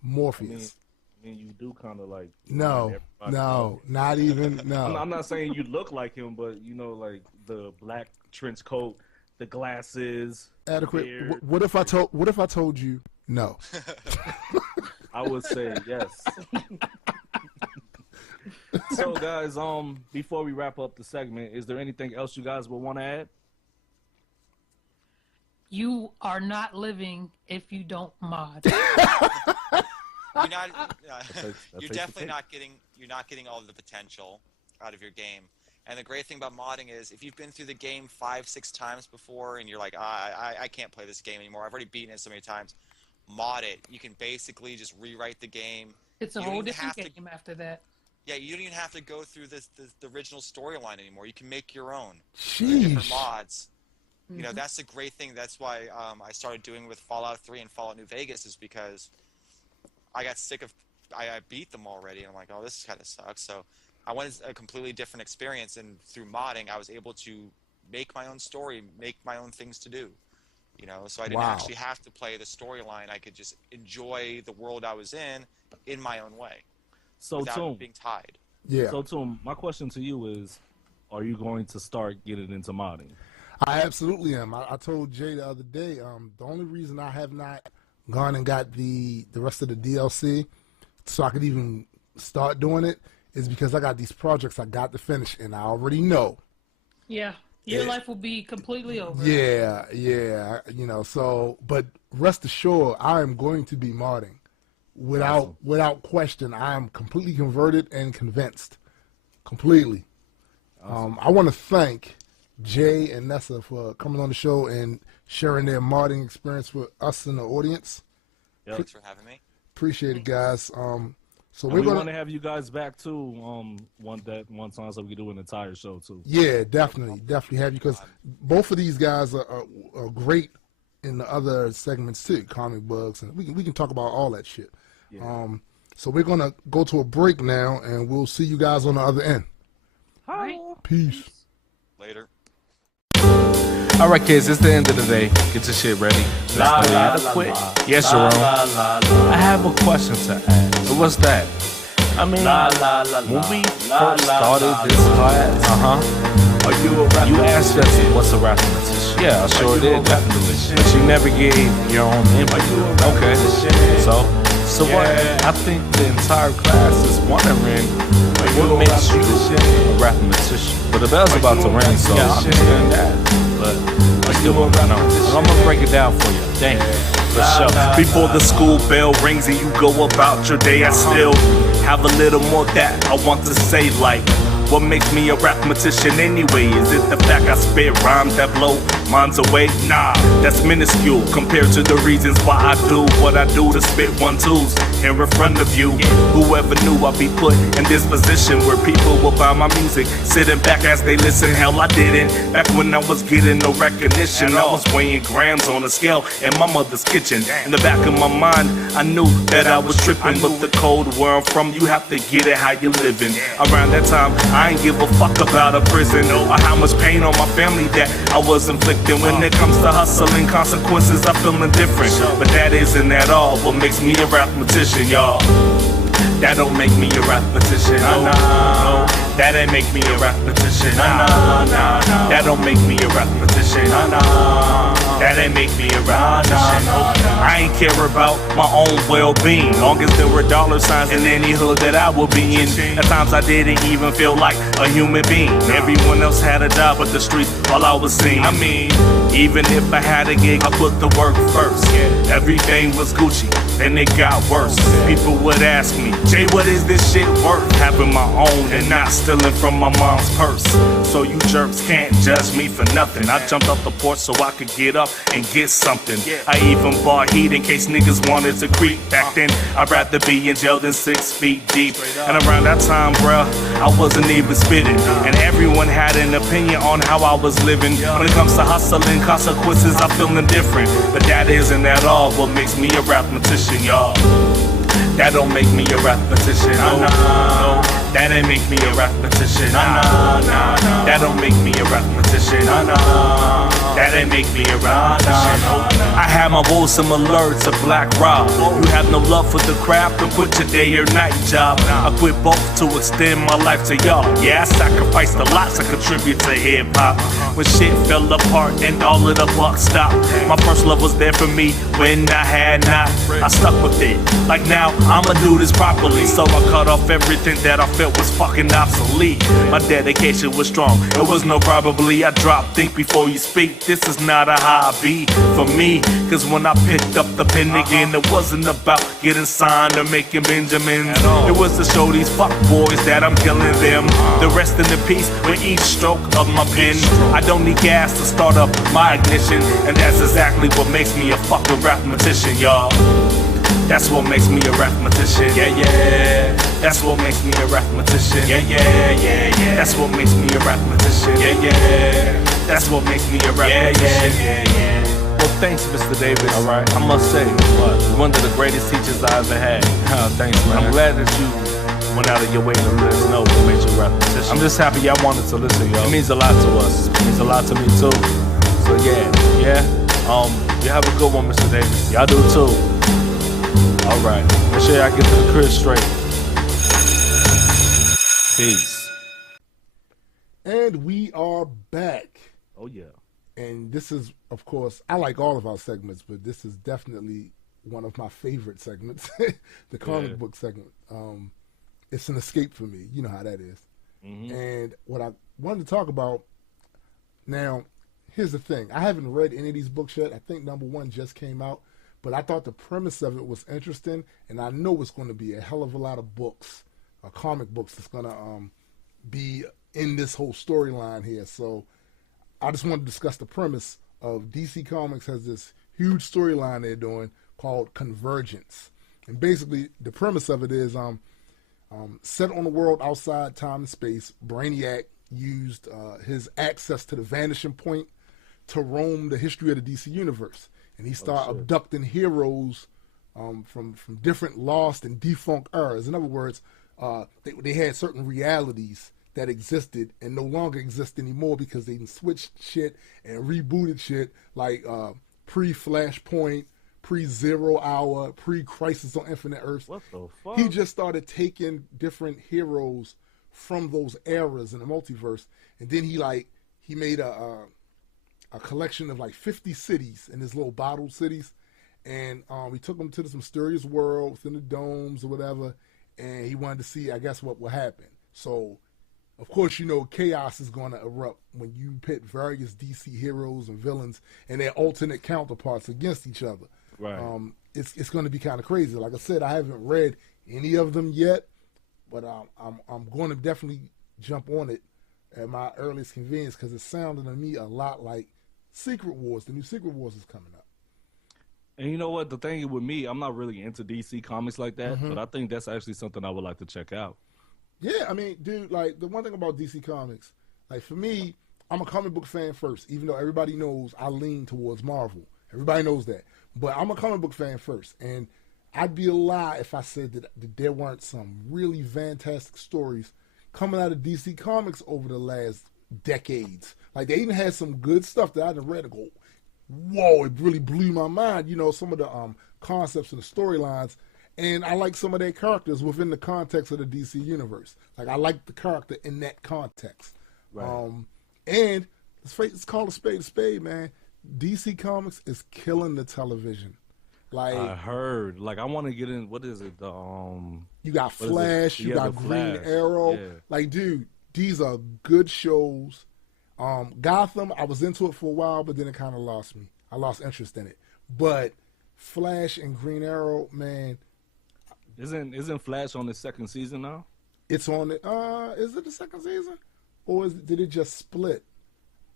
Morpheus. I mean, you do kind of like... No, not even, no. I'm not saying you look like him, but, like the black trench coat, the glasses... Adekwit. What if I told you no? I would say yes. So, guys, before we wrap up the segment, is there anything else you guys would want to add? You are not living if you don't mod. You're definitely not getting all of the potential out of your game. And the great thing about modding is, if you've been through the game 5-6 times before, and you're like, I can't play this game anymore. I've already beaten it so many times. Mod it. You can basically just rewrite the game. It's a whole different game after that. Yeah, you don't even have to go through the original storyline anymore. You can make your own Sheesh. different mods. Mm-hmm. That's the great thing. That's why I started doing with Fallout 3 and Fallout New Vegas, is because I got sick of... I beat them already, and I'm like, oh, this kind of sucks. So I wanted a completely different experience, and through modding, I was able to make my own story, make my own things to do. So I didn't actually have to play the storyline. I could just enjoy the world I was in my own way, without being tied. Yeah. So, Tom, my question to you is, are you going to start getting into modding? I absolutely am. I told Jay the other day, the only reason I have not gone and got the rest of the DLC so I could even start doing it is because I got these projects I got to finish, and I already know. Yeah. Your life will be completely over. Yeah. So, but rest assured, I am going to be modding. Without question, I am completely converted and convinced. Completely. Awesome. I want to thank Jay and Nessa for coming on the show and sharing their modding experience with us in the audience. Yep. Thanks for having me. Appreciate it, guys. So we want to have you guys back too. One time so we can do an entire show too. Yeah, definitely have you, because both of these guys are great in the other segments too, comic books, and we can talk about all that shit. Yeah. So we're gonna go to a break now, and we'll see you guys on the other end. Right. Peace. Later. All right, kids, it's the end of the day. Get your shit ready. Adekwit. Yes, Jerome. I have a question to ask. What's that? I mean, when we first started this class, you asked us what's a rapthematics. Yeah, I sure did, definitely. But you never gave your own input. Okay, so what? I think the entire class is wondering what makes you a rapthematician. But the bell's about to ring, so I understand that. But I still want to know. And I'm gonna break it down for you. Thank you. For sure. Before the school bell rings and you go about your day, I still have a little more that I want to say, like, what makes me a rapthematician anyway? Is it the fact I spit rhymes that blow minds away? Nah, that's minuscule compared to the reasons why I do what I do to spit 1-2s here in front of you. Whoever knew I'd be put in this position where people will buy my music, sitting back as they listen. Hell, I didn't. Back when I was getting no recognition, I was weighing grams on a scale in my mother's kitchen. In the back of my mind, I knew that I was tripping, but the code where I'm from, you have to get it how you living. Around that time, I ain't give a fuck about a prison or how much pain on my family that I was inflicting. When it comes to hustling consequences, I'm feeling different. But that isn't at all what makes me a rapthematician, y'all. That don't make me a rapthematician, no. That ain't make me a rapthematician, no. That don't make me a rapthematician, no. That ain't make me a rapthematician. I ain't care about my own well-being, long as there were dollar signs in any hood that I would be in. At times I didn't even feel like a human being. Everyone else had a job at the streets while I was seen. I mean, even if I had a gig, I put the work first. Everything was Gucci, then it got worse. People would ask me, Jay, what is this shit worth? Having my own and not stealing from my mom's purse. So you jerks can't judge me for nothing. I jumped off the porch so I could get up and get something. I even bought heat in case niggas wanted to creep. Back then, I'd rather be in jail than 6 feet deep. And around that time, bruh, I wasn't even spitting. And everyone had an opinion on how I was living. When it comes to hustling consequences, I'm feeling different. But that isn't at all what makes me a rapthematician, y'all. That don't make me a rapthematician, no. That ain't make me a rapthematician, no. That don't make me a rapthematician, no. That ain't make me a rapthematician. I have my wholesome alert to Black Rob. You have no love for the craft, then quit your day or night job. I quit both to extend my life to y'all. Yeah, I sacrificed a lot to contribute to hip hop. When shit fell apart and all of the bucks stopped, my first love was there for me when I had not. I stuck with it. Like now, I'ma do this properly. So I cut off everything that I felt was fucking obsolete. My dedication was strong. It was no probably. I dropped think before you speak. This is not a hobby for me. Cause when I picked up the pen again, it wasn't about getting signed or making Benjamins. It was to show these fuck boys that I'm killing them. The rest in the peace with each stroke of my pen. I don't need gas to start up my ignition. And that's exactly what makes me a fucking rapthematician, y'all. That's what makes me a rapthematician, yeah. That's what makes me a rapthematician, yeah. That's what makes me a rapthematician, yeah. That's what makes me a rapthematician, yeah. Well, thanks, Mr. Davis. All right. I must say, one of the greatest teachers I ever had. Thanks, man. I'm glad that you went out of your way to let us know what made you a rapthematician. I'm just happy y'all wanted to listen, y'all. It means a lot to us. It means a lot to me, too. So, yeah. You have a good one, Mr. Davis. Y'all do, too. All right. Make sure y'all get to the crib straight. Peace. And we are back. Oh, yeah. And this is, of course, I like all of our segments, but this is definitely one of my favorite segments, the comic book segment. It's an escape for me. You know how that is. Mm-hmm. And what I wanted to talk about now, here's the thing. I haven't read any of these books yet. I think number 1 just came out. But I thought the premise of it was interesting, and I know it's going to be a hell of a lot of books, comic books, that's going to be in this whole storyline here. So I just want to discuss the premise of DC Comics has this huge storyline they're doing called Convergence. And basically, the premise of it is set on a world outside time and space, Brainiac used his access to the vanishing point to roam the history of the DC universe. and he started abducting heroes from different lost and defunct eras. In other words, they had certain realities that existed and no longer exist anymore because they switched shit and rebooted shit, like pre-Flashpoint, pre-Zero Hour, pre-Crisis on Infinite Earths. What the fuck? He just started taking different heroes from those eras in the multiverse, and then he made a collection of like 50 cities in his little bottled cities, and we took them to this mysterious world within the domes or whatever, and he wanted to see, I guess, what would happen. So, of course, you know, chaos is going to erupt when you pit various DC heroes and villains and their alternate counterparts against each other. Right. It's going to be kind of crazy. Like I said, I haven't read any of them yet, but I'm going to definitely jump on it at my earliest convenience because it sounded to me a lot like Secret Wars. The new Secret Wars is coming up. And you know what? The thing with me, I'm not really into DC comics like that, but I think that's actually something I would like to check out. Yeah, I mean, dude, like, the one thing about DC Comics, like, for me, I'm a comic book fan first, even though everybody knows I lean towards Marvel. Everybody knows that. But I'm a comic book fan first, and I'd be a lie if I said that there weren't some really fantastic stories coming out of DC Comics over the last decades. Like, they even had some good stuff that I done read and go, whoa, it really blew my mind. You know, some of the concepts and the storylines. And I like some of their characters within the context of the DC universe. Like, I like the character in that context. Right. And let's call a spade, man. DC Comics is killing the television. Like, I heard. Like, I want to get in. What is it? You got Flash. You got Green Arrow. Yeah. Like, dude, these are good shows. Gotham, I was into it for a while, but then it kind of lost me. I lost interest in it. But Flash and Green Arrow, man. Isn't Flash on the second season now? It's on it. Is it the second season, or did it just split?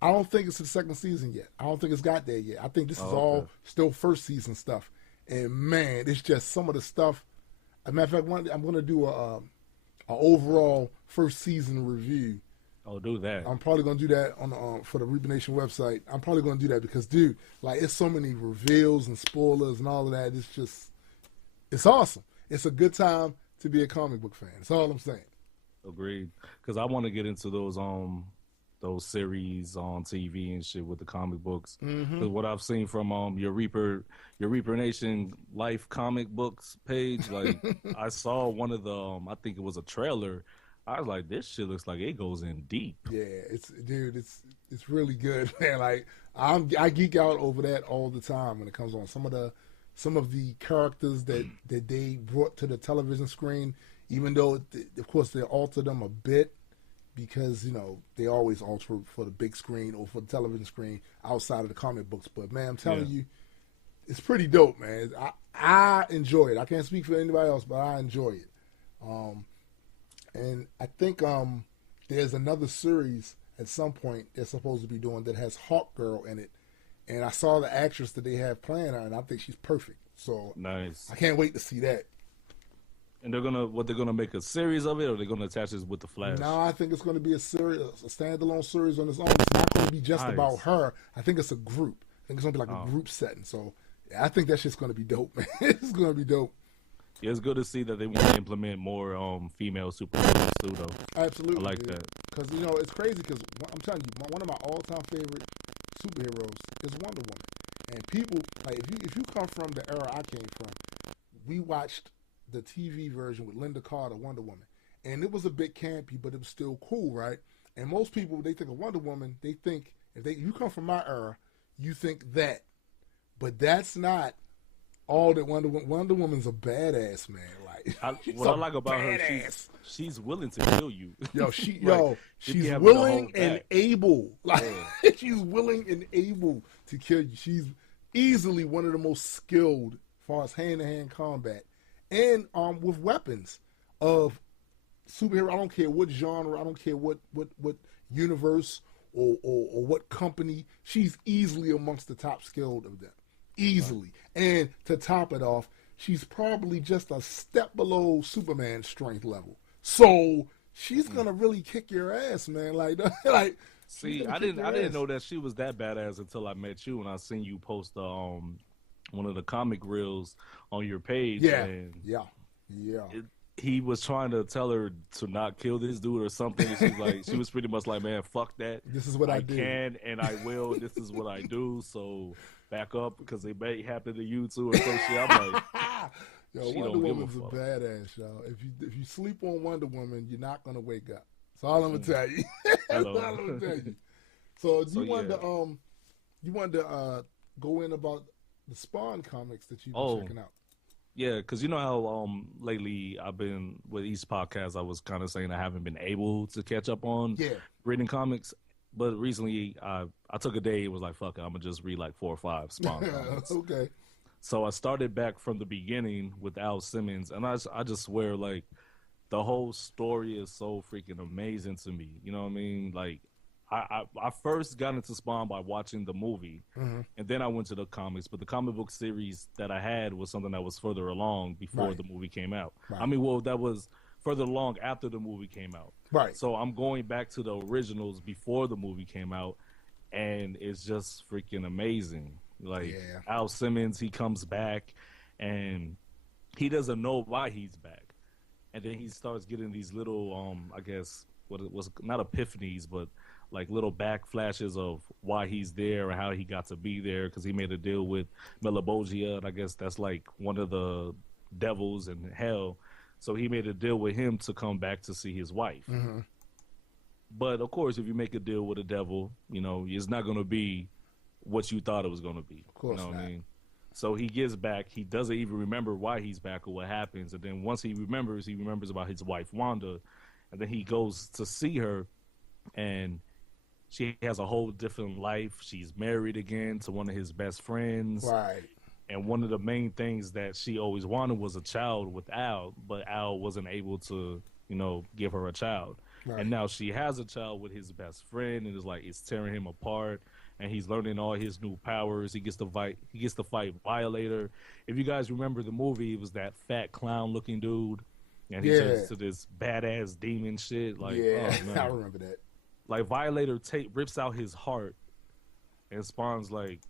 I don't think it's the second season yet. I don't think it's got there yet. I think this is all still first season stuff. And man, it's just some of the stuff. As a matter of fact, I'm going to do a overall first season review. Oh, do that. I'm probably going to do that on for the Reaper Nation website. I'm probably going to do that because, dude, like, it's so many reveals and spoilers and all of that. It's awesome. It's a good time to be a comic book fan. That's all I'm saying. Agreed. Because I want to get into those series on TV and shit with the comic books. Because what I've seen from your Reaper Nation Life comic books page, like I saw one of the I think it was a trailer. I was like, this shit looks like it goes in deep. Yeah, it's really good, man. Like, I geek out over that all the time when it comes on. Some of the characters that they brought to the television screen, even though, of course, they altered them a bit because, you know, they always alter for the big screen or for the television screen outside of the comic books. But, man, I'm telling you, it's pretty dope, man. I enjoy it. I can't speak for anybody else, but I enjoy it. And I think there's another series at some point they're supposed to be doing that has Hawkgirl in it. And I saw the actress that they have playing her, and I think she's perfect. So nice. I can't wait to see that. And they're gonna make a series of it, or they're gonna attach this with the Flash? No, I think it's gonna be a standalone series on its own. It's not gonna be just about her. I think it's a group. I think it's gonna be like a group setting. So yeah, I think that shit's gonna be dope, man. It's gonna be dope. Yeah, it's good to see that they want to implement more female superheroes too, though. Absolutely, I like that. Because, you know, it's crazy. Because I'm telling you, one of my all-time favorite superheroes is Wonder Woman. And people, like, if you come from the era I came from, we watched the TV version with Linda Carter, Wonder Woman, and it was a bit campy, but it was still cool, right? And most people, they think of Wonder Woman, they think if you come from my era, you think that, but that's not all that Wonder Woman's a badass, man. Like, what I like about her, she's willing to kill you. Yo, she's willing and able. Like, she's willing and able to kill you. She's easily one of the most skilled as far as hand-to-hand combat, and with weapons of superhero. I don't care what genre. I don't care what universe or what company. She's easily amongst the top skilled of them. Easily. And to top it off, she's probably just a step below Superman's strength level. So she's gonna really kick your ass, man. Like see, I didn't know that she was that badass until I met you and I seen you post one of the comic reels on your page. Yeah, and yeah. he was trying to tell her to not kill this dude or something. And she's like, she was pretty much like, man, fuck that. This is what I do. can and I will. This is what I do. So back up because it may happen to you too or some shit. I'm like, yo, she Wonder don't give Woman's a fuck. badass, y'all. If you sleep on Wonder Woman, you're not gonna wake up. That's all I'm gonna tell you. That's all I'm gonna tell you. So you wanted to go in about the Spawn comics that you've been checking out. Yeah, because you know how lately I've been with each podcast, I was kind of saying I haven't been able to catch up on reading comics. But recently I took a day. It was like, fuck it, I'm going to just read like 4 or 5 Spawn comics. Okay. So I started back from the beginning with Al Simmons. And I just swear, like, the whole story is so freaking amazing to me. You know what I mean? Like, I first got into Spawn by watching the movie, and then I went to the comics. But the comic book series that I had was something that was further along before the movie came out. Right. I mean, well, that was further along after the movie came out. Right. So I'm going back to the originals before the movie came out, and it's just freaking amazing. Like, Al Simmons, he comes back, and he doesn't know why he's back. And then he starts getting these little, I guess, what it was, not epiphanies, but like little back flashes of why he's there and how he got to be there, because he made a deal with Malebolgia, and I guess that's like one of the devils in hell. So he made a deal with him to come back to see his wife. But of course, if you make a deal with a devil, you know, it's not going to be what you thought it was going to be. Of course, you know what not. I mean? So he gets back. He doesn't even remember why he's back or what happens. And then once he remembers about his wife, Wanda. And then he goes to see her, and she has a whole different life. She's married again to one of his best friends. Right. And one of the main things that she always wanted was a child with Al, but Al wasn't able to, you know, give her a child. Right. And now she has a child with his best friend, and it's like it's tearing him apart. And he's learning all his new powers. He gets to fight Violator. If you guys remember the movie, it was that fat clown-looking dude, and he turns to this badass demon shit. Like, oh, man. I remember that. Like, Violator rips out his heart, and Spawn's like,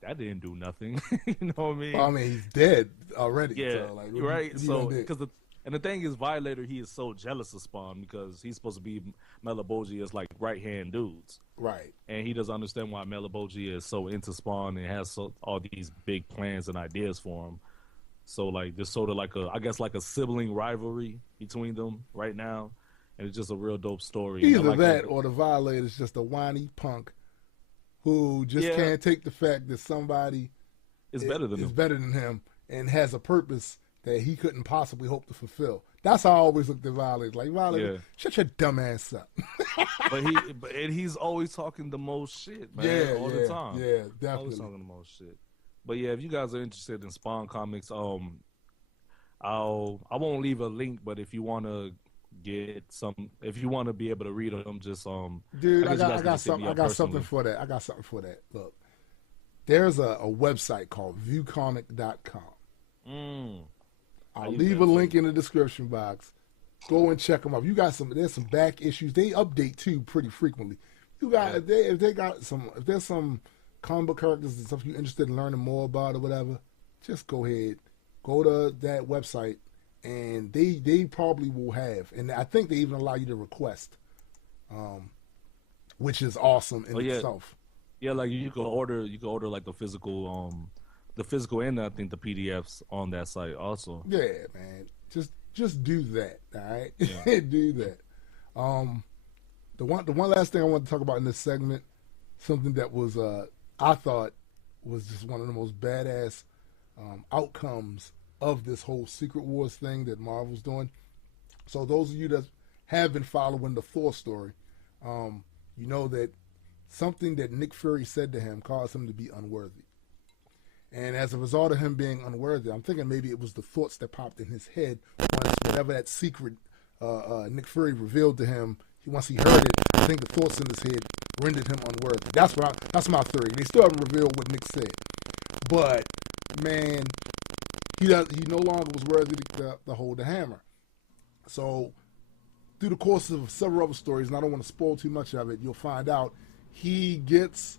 that didn't do nothing. You know what I mean? Well, I mean, he's dead already. Yeah, so, like, right. So, because and the thing is, Violator, he is so jealous of Spawn because he's supposed to be Malebolgia's like right-hand dudes. Right. And he doesn't understand why Malebolgia is so into Spawn and has all these big plans and ideas for him. So, like, there's sort of like a sibling rivalry between them right now. And it's just a real dope story. Either that or the Violator's just a whiny punk who just can't take the fact that somebody is better than him and has a purpose that he couldn't possibly hope to fulfill. That's how I always looked at Violator. Like, Violator, shut your dumb ass up. but he's always talking the most shit, man. All the time. Yeah, definitely. Always talking the most shit. But yeah, if you guys are interested in Spawn comics, I won't leave a link, but if you want to get some, if you want to be able to read them, just dude, I got something for that. I got something for that. Look, there's a website called viewcomic.com. I'll leave a link in the description box. Go and check them out. You got there's some back issues. They update too pretty frequently. You got if there's some comic book characters and stuff you're interested in learning more about or whatever, just go ahead, go to that website, and they probably will have, and I think they even allow you to request, which is awesome in itself. Yeah, like you can order like the physical and I think the PDFs on that site also. Yeah, man. Just do that, all right? Yeah. Do that. The one last thing I want to talk about in this segment, something that was I thought was just one of the most badass outcomes of this whole Secret Wars thing that Marvel's doing. So those of you that have been following the Thor story, you know that something that Nick Fury said to him caused him to be unworthy. And as a result of him being unworthy, I'm thinking maybe it was the thoughts that popped in his head once whatever that secret Nick Fury revealed to him. Once he heard it, I think the thoughts in his head rendered him unworthy. That's my theory. They still haven't revealed what Nick said, but man, he no longer was worthy to hold the hammer. So through the course of several other stories, and I don't want to spoil too much of it, you'll find out he gets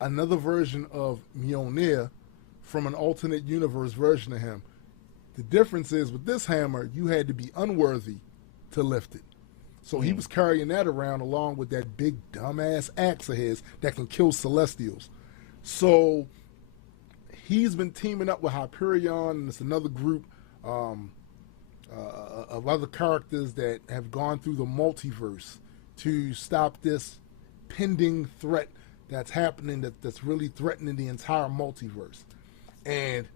another version of Mjolnir from an alternate universe version of him. The difference is with this hammer, you had to be unworthy to lift it. So he was carrying that around along with that big dumbass axe of his that can kill Celestials. So he's been teaming up with Hyperion, and it's another group of other characters that have gone through the multiverse to stop this pending threat that's happening that's really threatening the entire multiverse. And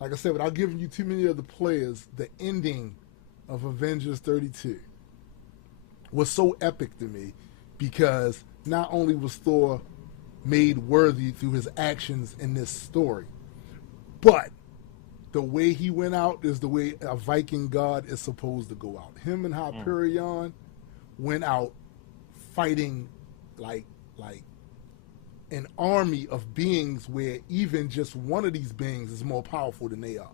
like I said, without giving you too many of the players, the ending of Avengers 32 was so epic to me because not only was Thor made worthy through his actions in this story, but the way he went out is the way a Viking god is supposed to go out. Him and Hyperion went out fighting like an army of beings where even just one of these beings is more powerful than they are.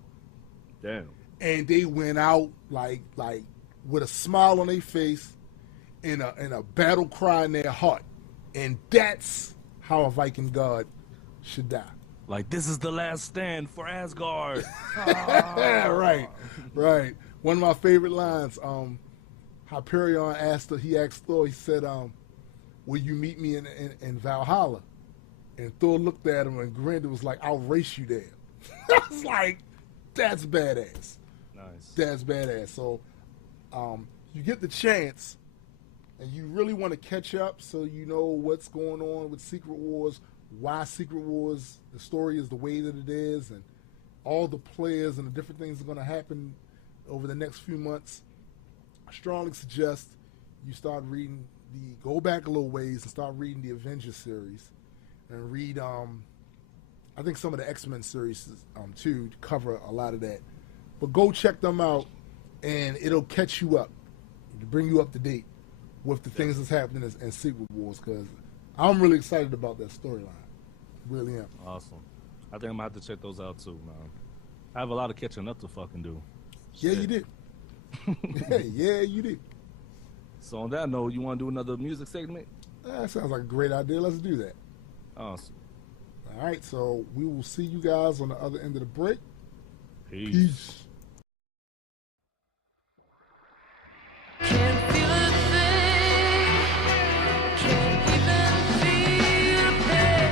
Damn. And they went out like with a smile on their face and a battle cry in their heart. And that's how a Viking god should die. Like, this is the last stand for Asgard. Right. One of my favorite lines, Hyperion asked Thor, he said, will you meet me in Valhalla? And Thor looked at him and grinned and was like, I'll race you there. I was like, that's badass. Nice. That's badass. So you get the chance and you really want to catch up so you know what's going on with Secret Wars, why Secret Wars, the story is the way that it is, and all the players and the different things that are going to happen over the next few months. I strongly suggest you start reading go back a little ways and start reading the Avengers series and read, I think some of the X-Men series too cover a lot of that. But go check them out and it'll catch you up, to bring you up to date with the things that's happening in Secret Wars, because I'm really excited about that storyline. Really am. Awesome. I think I'm going to have to check those out too, man. I have a lot of catching up to fucking do. Yeah, you did. Yeah, you did. So on that note, you want to do another music segment? That sounds like a great idea. Let's do that. Awesome. All right, so we will see you guys on the other end of the break. Peace. Can't feel a thing. Can't even feel pain.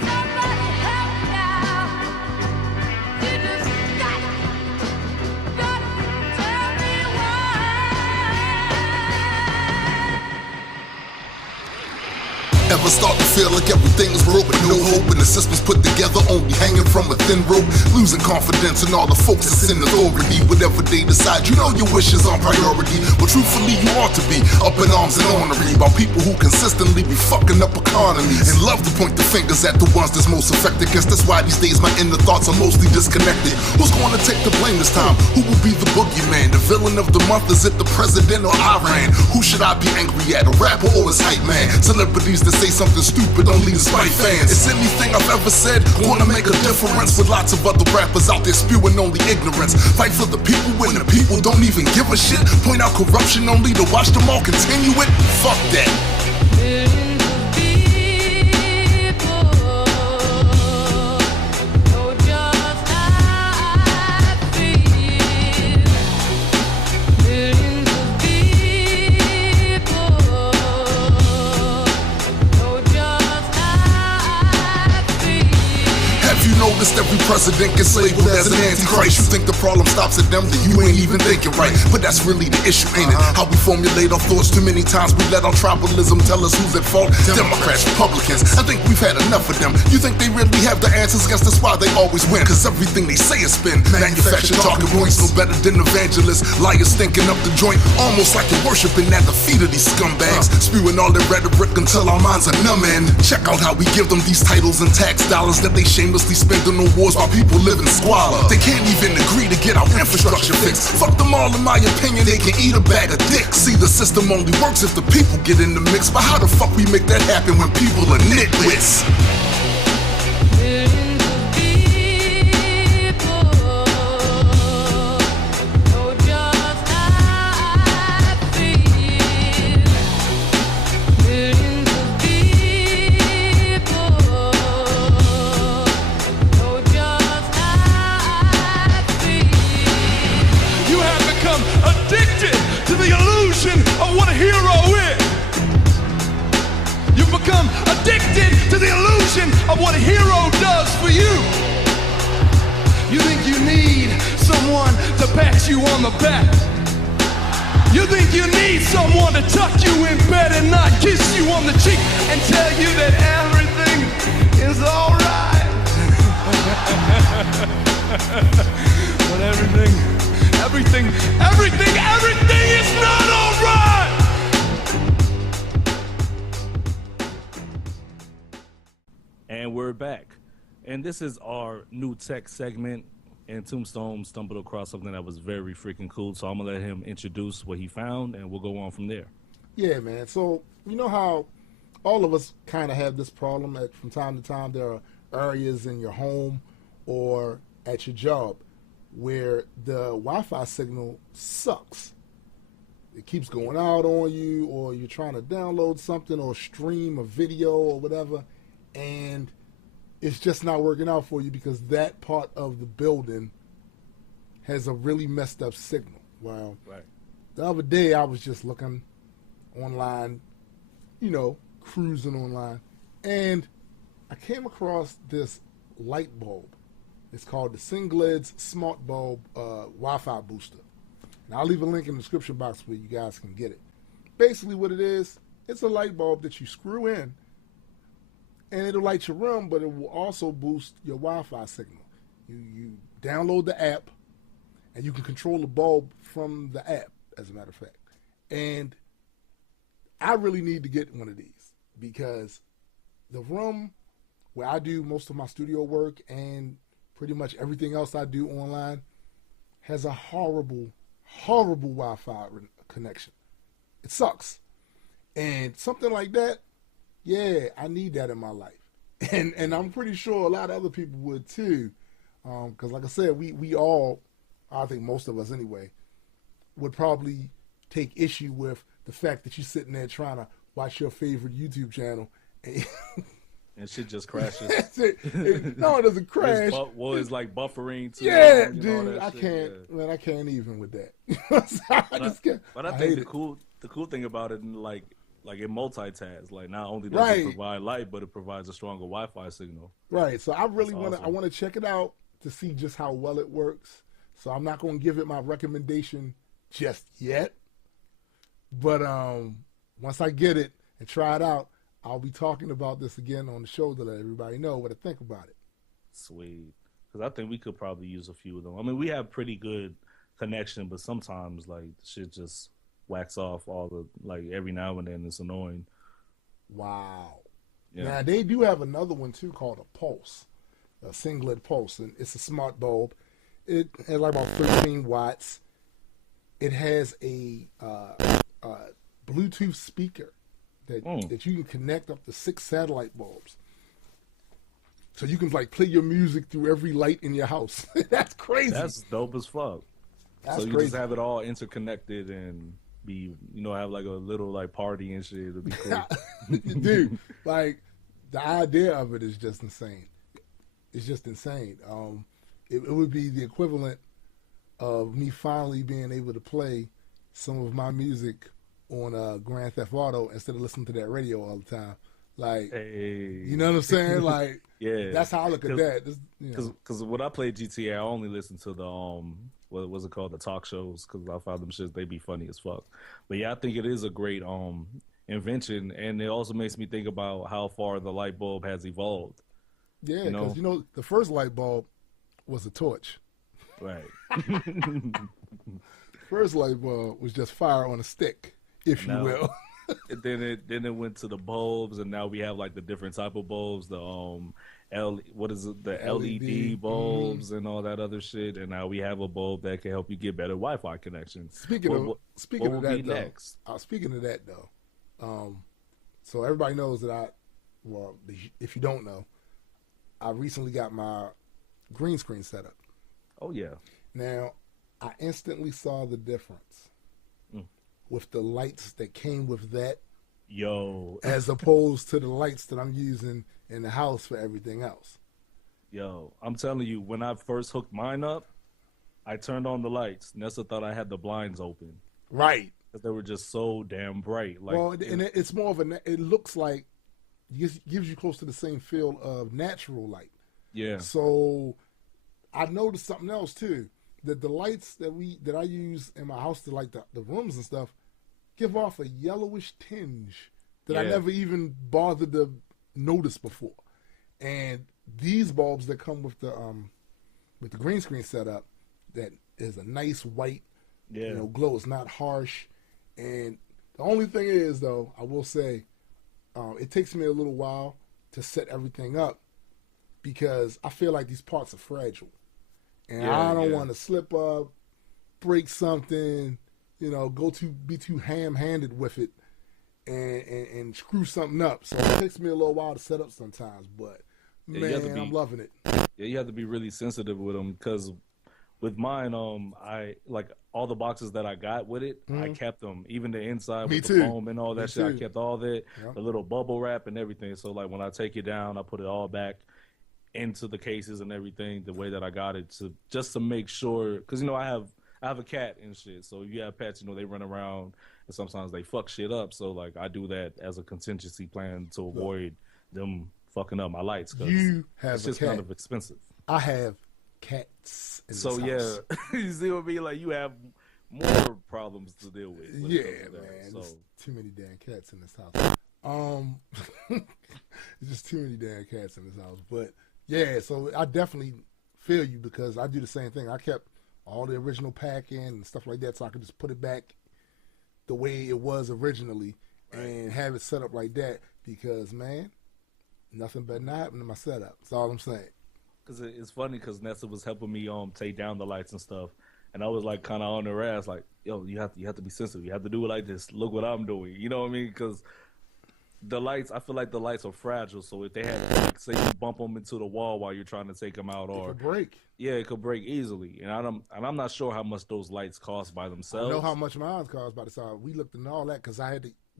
Somebody help now. You just gotta tell me why. Ever start to feel like everything's broke with no hope and the system's put together only hanging from a thin rope, losing confidence in all the folks that's in authority. Whatever they decide, you know your wishes on priority. But truthfully, you ought to be up in arms and ornery about people who consistently be fucking up economies and love to point the fingers at the ones that's most affected. Guess that's why these days my inner thoughts are mostly disconnected. Who's going to take the blame this time? Who will be the boogeyman? The villain of the month? Is it the president or Iran? Who should I be angry at? A rapper or his hype man? Celebrities that say something stupid only to spite fans. Is anything I've ever said gonna make a difference with lots of other rappers out there spewing only ignorance? Fight for the people when the people don't even give a shit. Point out corruption only to watch them all continue it? Fuck that. Noticed every president gets labeled as an antichrist. You think the problem stops at them, then you ain't even thinking right. But that's really the issue, ain't it? How we formulate our thoughts. Too many times we let our tribalism tell us who's at fault. Democrats, Republicans, I think we've had enough of them. You think they really have the answers? Guess that's why they always win. Cause everything they say is spin. Manufactured talking points, no better than evangelists. Liars stinking up the joint, almost like you're worshiping at the feet of these scumbags. Spewing all their rhetoric until our minds are numb. And check out how we give them these titles and tax dollars that they shamelessly spend on no wars while people live in squalor. They can't even agree to get our infrastructure fixed. Fuck them all, in my opinion, they can eat a bag of dicks. See, the system only works if the people get in the mix. But how the fuck we make that happen when people are nitwits? Millions of people become addicted to the illusion of what a hero does for you. You think you need someone to pat you on the back. You think you need someone to tuck you in bed and not kiss you on the cheek and tell you that everything is alright. But everything is not alright. And we're back. And this is our new tech segment. And Tombstone stumbled across something that was very freaking cool. So I'm going to let him introduce what he found, and we'll go on from there. Yeah, man. So, you know how all of us kind of have this problem from time to time. There are areas in your home or at your job where the Wi-Fi signal sucks. It keeps going out on you, or you're trying to download something or stream a video or whatever, and it's just not working out for you because that part of the building has a really messed up signal. Well, right. The other day I was just looking online, cruising online, and I came across this light bulb. It's called the Sengled's Smart Bulb Wi-Fi Booster. And I'll leave a link in the description box where you guys can get it. Basically what it is, it's a light bulb that you screw in, and it'll light your room, but it will also boost your Wi-Fi signal. You download the app, and you can control the bulb from the app, as a matter of fact. And I really need to get one of these because the room where I do most of my studio work and pretty much everything else I do online has a horrible Wi-Fi connection. It sucks. And something like that, yeah, I need that in my life. And I'm pretty sure a lot of other people would too. Because like I said, we all, I think most of us anyway, would probably take issue with the fact that you're sitting there trying to watch your favorite YouTube channel. And shit just crashes. No, it doesn't crash. It's like buffering too. Yeah, dude, I can't. Yeah. Man, I can't even with that. I just can't. But I think the cool thing about it, like it multitasks. Like not only does it provide light, but it provides a stronger Wi-Fi signal. Right. So I really want to check it out to see just how well it works. So I'm not going to give it my recommendation just yet. But once I get it and try it out, I'll be talking about this again on the show to let everybody know what I think about it. Sweet. Because I think we could probably use a few of them. I mean, we have pretty good connection, but sometimes, like, shit just whacks off every now and then. It's annoying. Wow. Yeah. Now, they do have another one, too, called a Pulse, a Sengled Pulse, and it's a smart bulb. It has like about 13 watts. It has a Bluetooth speaker that you can connect up to 6 satellite bulbs. So you can like play your music through every light in your house. That's crazy. That's dope as fuck. That's so you crazy. just have it all interconnected and be, have like a little like party and shit. It'll be cool. Dude, like the idea of it is just insane. It's just insane. It would be the equivalent of me finally being able to play some of my music on Grand Theft Auto instead of listening to that radio all the time. Like, you know what I'm saying? Like, yeah, that's how I look at that. Because when I play GTA, I only listen to the what was it called, the talk shows, because I found them shits, they be funny as fuck. But yeah, I think it is a great invention, and it also makes me think about how far the light bulb has evolved. Yeah, because the first light bulb was a torch. Right. First light bulb was just fire on a stick, if you will. Then it went to the bulbs, and now we have like the different type of bulbs, the LED bulbs and all that other shit, and now we have a bulb that can help you get better Wi-Fi connection. Speaking of that though, so everybody knows that if you don't know, I recently got my green screen set up. Oh yeah. Now I instantly saw the difference with the lights that came with that, as opposed to the lights that I'm using in the house for everything else. Yo, I'm telling you, when I first hooked mine up, I turned on the lights. Nessa thought I had the blinds open. Right. Because they were just so damn bright. Like, well, and it's more of it looks like gives you close to the same feel of natural light. Yeah. So I noticed something else too. That the lights that I use in my house to light the rooms and stuff give off a yellowish tinge that I never even bothered to notice before. And these bulbs that come with the green screen setup, that is a nice white, glow. It's not harsh. And the only thing is, though, I will say, it takes me a little while to set everything up because I feel like these parts are fragile. And I don't want to slip up, break something, be too ham-handed with it and screw something up. So it takes me a little while to set up sometimes, but man, I'm loving it. Yeah, you have to be really sensitive with them because with mine, I like all the boxes that I got with it, I kept them, even the inside with the foam and all that shit. I kept all that, the little bubble wrap and everything. So like when I take it down, I put it all back into the cases and everything the way that I got it to make sure, because I have a cat and shit, so you have pets, they run around and sometimes they fuck shit up, so like I do that as a contingency plan to avoid them fucking up my lights, because it's just kind of expensive. I have cats in so this house. You see what I mean? Like you have more problems to deal with. Yeah, man, there's too many damn cats in this house. There's just too many damn cats in this house, but yeah, so I definitely feel you because I do the same thing. I kept all the original packing and stuff like that so I could just put it back the way it was originally and have it set up like that because, man, nothing better not happen to my setup. That's all I'm saying. Because it's funny because Nessa was helping me take down the lights and stuff, and I was like kind of on her ass like, yo, you have to be sensitive. You have to do it like this. Look what I'm doing. You know what I mean? Because the lights, I feel like the lights are fragile, so if they have, like, say you bump them into the wall while you're trying to take them out, or it could break. Yeah, it could break easily, and I'm not sure how much those lights cost by themselves. I know how much mine cost by themselves. We looked into all that because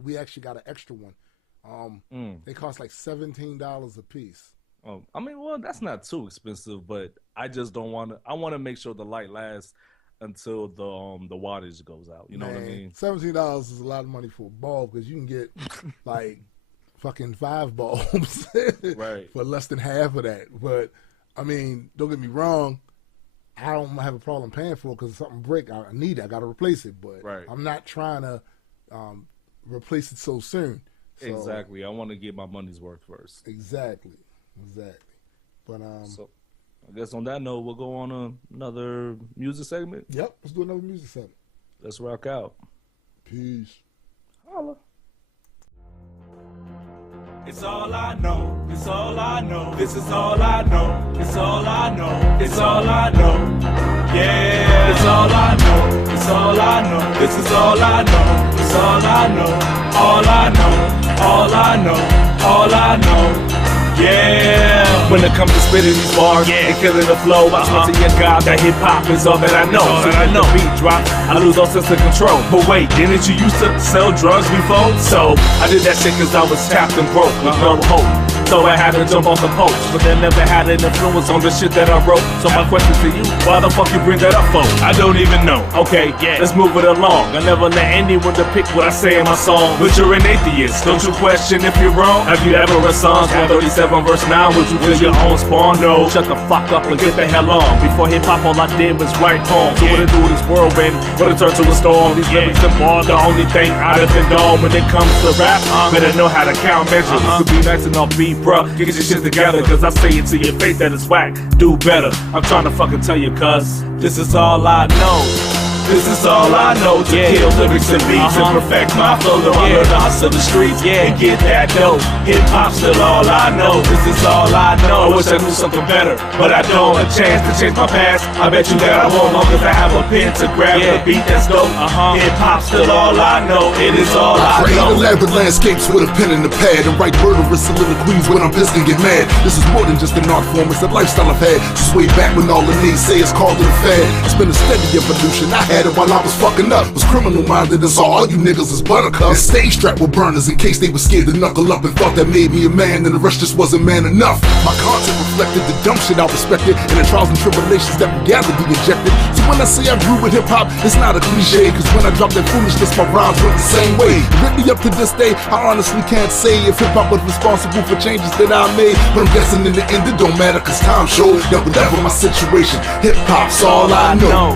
we actually got an extra one. They cost like $17 a piece. Oh, I mean, well, that's not too expensive, but I just don't want to. I want to make sure the light lasts until the wattage goes out. You know what I mean? $17 is a lot of money for a bulb because you can get like fucking 5 bulbs for less than half of that. But I mean, don't get me wrong, I don't have a problem paying for it because if something break, I need it. I got to replace it. But I'm not trying to replace it so soon. So, exactly. I want to get my money's worth first. Exactly. But so I guess on that note, we'll go on another music segment. Yep, let's do another music segment. Let's rock out. Peace. Holla. It's all I know, it's all I know, this is all I know, it's all I know, it's all I know, yeah, it's all I know, it's all I know, this is all I know, it's all I know, all I know, all I know, all I know. Yeah, when it comes to spitting these bars and killing the flow, I swear to your God that hip-hop is all that I know. So when the beat drops, I lose all sense of control. But wait, didn't you used to sell drugs before? So I did that shit cause I was tapped and broke with no hope. So I had to jump off the post, but that never had an influence on the shit that I wrote. So my question to you, why the fuck you bring that up for? I don't even know. Okay, let's move it along. I never let anyone depict what I say in my song. But you're an atheist, don't you question if you're wrong? Have you ever read Psalms 137 verse 9? Would you feel your own spawn? No, shut the fuck up and get the hell on. Before hip-hop all I did was write poems. So what it do this whirlwind, what it turn to a storm. These lyrics and bars, the only thing I depend on when it comes to rap. Better know how to count measures. Could be nice and offbeat, bruh. Get your shit together, cause I say it to your face that it's whack. Do better. I'm trying to fucking tell you, cuz this is all I know. This is all I know, to kill lyrics and beats and perfect my flow. I learn to hustle the streets and get that dough. Hip-hop's still all I know. This is all I know. I wish I knew something better, but I don't. A chance to change my past, I bet you that I won't, long as I have a pen to grab the beat that's dope. Hip-hop's still all I know. It is all I create know. elaborate landscapes with a pen and a pad and write murderous soliloquies when I'm pissed and get mad. This is more than just an art form, it's a lifestyle I've had since way back when all the naysayers called it a fad. It's been a steady evolution. I had it while I was fucking up. Was criminal minded and saw all you niggas as buttercups. And stage strapped with burners in case they were scared to knuckle up and thought that made me a man, and the rest just wasn't man enough. My content reflected. The dumb shit I respected, and the trials and tribulations that we gathered be rejected. So when I say I grew with hip-hop, it's not a cliche, cause when I dropped that foolishness, my rhymes went the same way. Really up to this day, I honestly can't say if hip-hop was responsible for changes that I made, but I'm guessing in the end it don't matter, cause time showed that whatever my situation, hip-hop's all I know.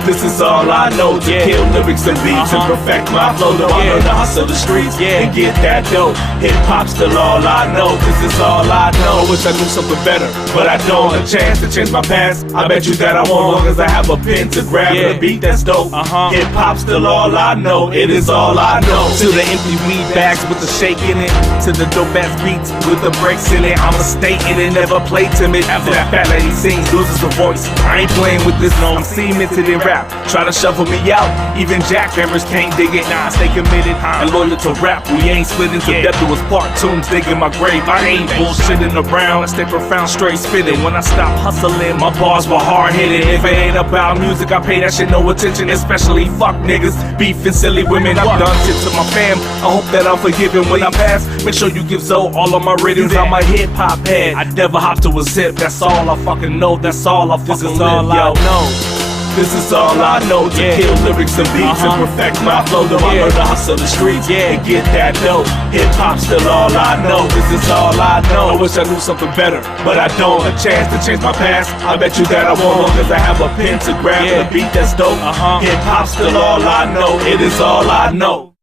This is all I know, to kill lyrics and beats and perfect my flow. To learn to hustle the streets and get that dough. Hip-hop's still all I know, this is all I know. I wish I knew something better, but I don't. A chance to change my past, I bet you that I won't, long as I have a pen to grab and a beat that's dope. Hip-hop's still all I know, it is all I know. To the empty weed bags with the shake in it, to the dope-ass beats with the breaks in it. I'ma stay in it, never play timid. After that fat lady sings, loses her voice. I ain't playing with this, no, I'm cemented in rap. Try to shuffle me out, even jackhammers can't dig it. Nah, stay committed and loyal to rap. We ain't split into death to us part. Tombs digging my grave. I ain't bullshitting around. I stay profound, straight spitting. When I stop hustling, my bars were hard hitting. If it ain't about music, I pay that shit no attention. Especially fuck niggas, beefing silly women. I've done shit to my fam. I hope that I'm forgiven when I pass. Make sure you give Zoe all of my ratings. I'm a hip hop head. I never hop to a zip. That's all I fucking know. That's all I fucking live, yo. This is all I know, to kill lyrics and beats and perfect my flow. To learn to hustle the streets and get that dough. Hip-hop's still all I know, this is all I know. I wish I knew something better, but I don't. A chance to change my past, I bet you that I won't, long as I have a pen to grab and a beat that's dope. Hip-hop's still all I know, it is all I know.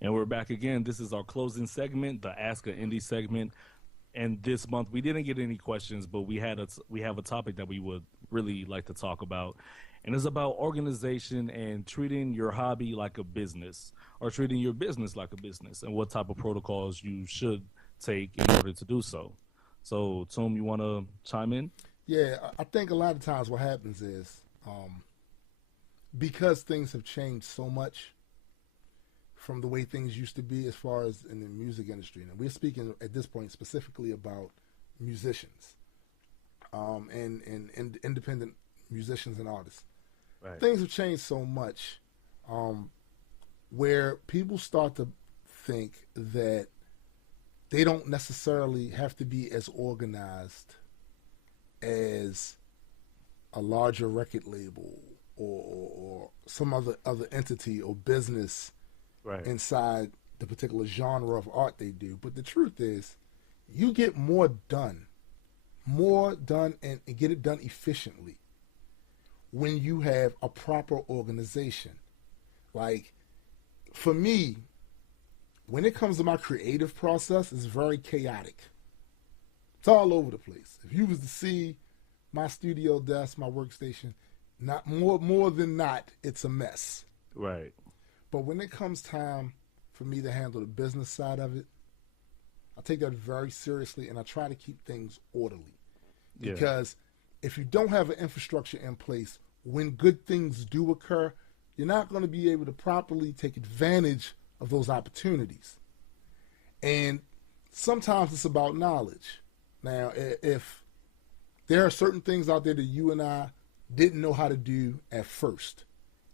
And we're back again. This is our closing segment, the Ask an Indie segment. And this month we didn't get any questions, but we have a topic that we would really like to talk about, and it's about organization and treating your hobby like a business, or treating your business like a business, and what type of protocols you should take in order to do so. So, Tom, you want to chime in? Yeah, I think a lot of times what happens is because things have changed so much from the way things used to be as far as in the music industry. And we're speaking at this point specifically about musicians and independent musicians and artists. Right. Things have changed so much where people start to think that they don't necessarily have to be as organized as a larger record label or some other entity or business inside the particular genre of art they do. But the truth is, you get more done and get it done efficiently when you have a proper organization. Like, for me, when it comes to my creative process, it's very chaotic. It's all over the place. If you was to see my studio desk, my workstation, not more than not, it's a mess. Right. But when it comes time for me to handle the business side of it, I take that very seriously, and I try to keep things orderly. Because if you don't have an infrastructure in place, when good things do occur, you're not going to be able to properly take advantage of those opportunities. And sometimes it's about knowledge. Now, if there are certain things out there that you and I didn't know how to do at first,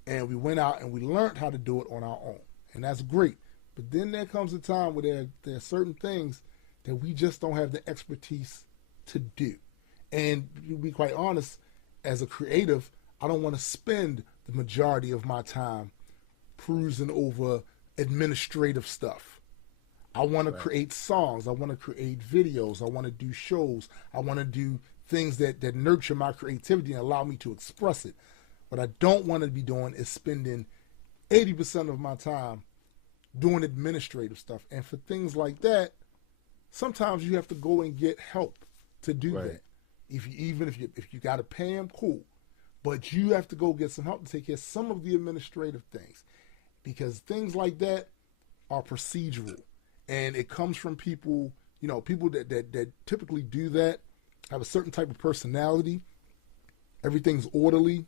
and we went out and we learned how to do it on our own, and that's great. But then there comes a time where there are certain things that we just don't have the expertise to do. And to be quite honest, as a creative, I don't want to spend the majority of my time cruising over administrative stuff. I want to create songs. I want to create videos. I want to do shows. I want to do things that nurture my creativity and allow me to express it. What I don't want to be doing is spending 80% of my time doing administrative stuff. And for things like that, sometimes you have to go and get help to do that. If you got to pay them, cool. But you have to go get some help to take care of some of the administrative things. Because things like that are procedural. And it comes from people, people that typically do that have a certain type of personality. Everything's orderly.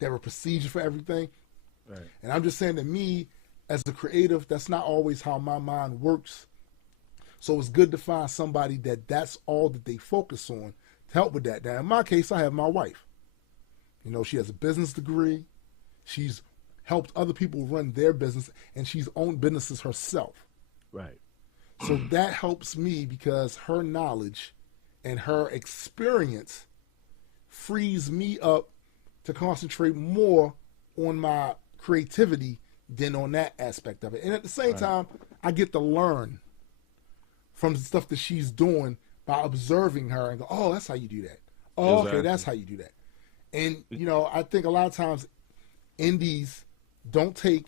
They have a procedure for everything. Right. And I'm just saying that me, as a creative, that's not always how my mind works. So it's good to find somebody that's all that they focus on to help with that. Now, in my case, I have my wife. She has a business degree. She's helped other people run their business, and she's owned businesses herself. Right. So that helps me because her knowledge and her experience frees me up to concentrate more on my creativity than on that aspect of it. And at the same time, I get to learn from the stuff that she's doing by observing her and go, oh, that's how you do that. Oh, okay, that's how you do that. And, you know, I think a lot of times indies don't take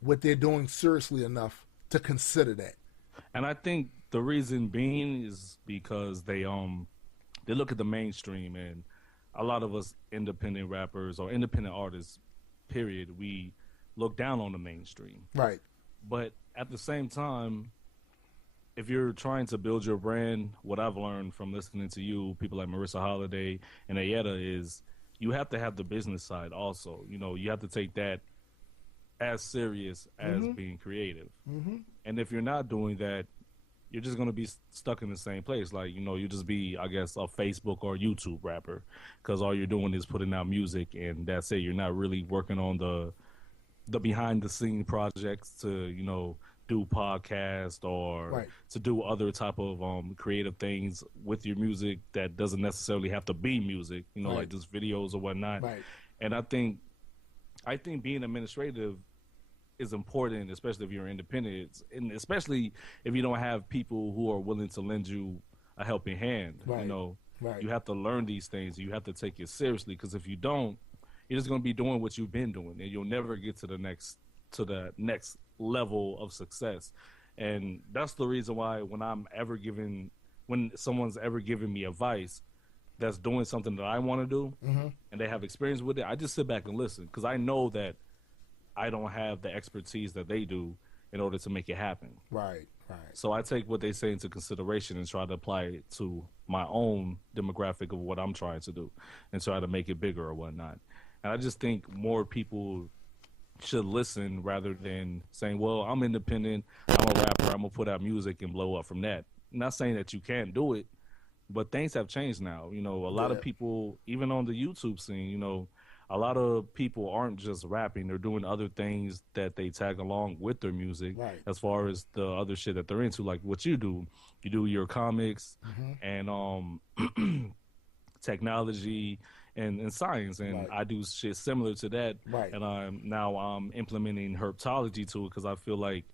what they're doing seriously enough to consider that. And I think the reason being is because they look at the mainstream, and a lot of us independent rappers or independent artists, period, we look down on the mainstream. Right. But at the same time, if you're trying to build your brand, what I've learned from listening to you, people like Marissa Holiday and Ayetta, is you have to have the business side also. You know, you have to take that as serious as being creative. And if you're not doing that, you're just going to be stuck in the same place. Like, you know, you just be, I guess, a Facebook or YouTube rapper, because all you're doing is putting out music and that's it. You're not really working on the behind the scene projects to, you know, do podcast or to do other type of creative things with your music that doesn't necessarily have to be music, you know, like just videos or whatnot. And I think being administrative is important, especially if you're independent, and especially if you don't have people who are willing to lend you a helping hand. You know, you have to learn these things. You have to take it seriously, because if you don't, you're just going to be doing what you've been doing, and you'll never get to the next level of success. And that's the reason why when someone's ever giving me advice that's doing something that I want to do and they have experience with it, I just sit back and listen, because I know that I don't have the expertise that they do in order to make it happen. So I take what they say into consideration and try to apply it to my own demographic of what I'm trying to do and try to make it bigger or whatnot. And I just think more people should listen rather than saying, well, I'm independent, I'm a rapper, I'm going to put out music and blow up from that. I'm not saying that you can't do it, but things have changed now. You know, a lot of people, even on the YouTube scene, you know, a lot of people aren't just rapping. They're doing other things that they tag along with their music as far as the other shit that they're into, like what you do. You do your comics and technology and science, and I do shit similar to that. And I'm implementing herpetology to it, because I feel like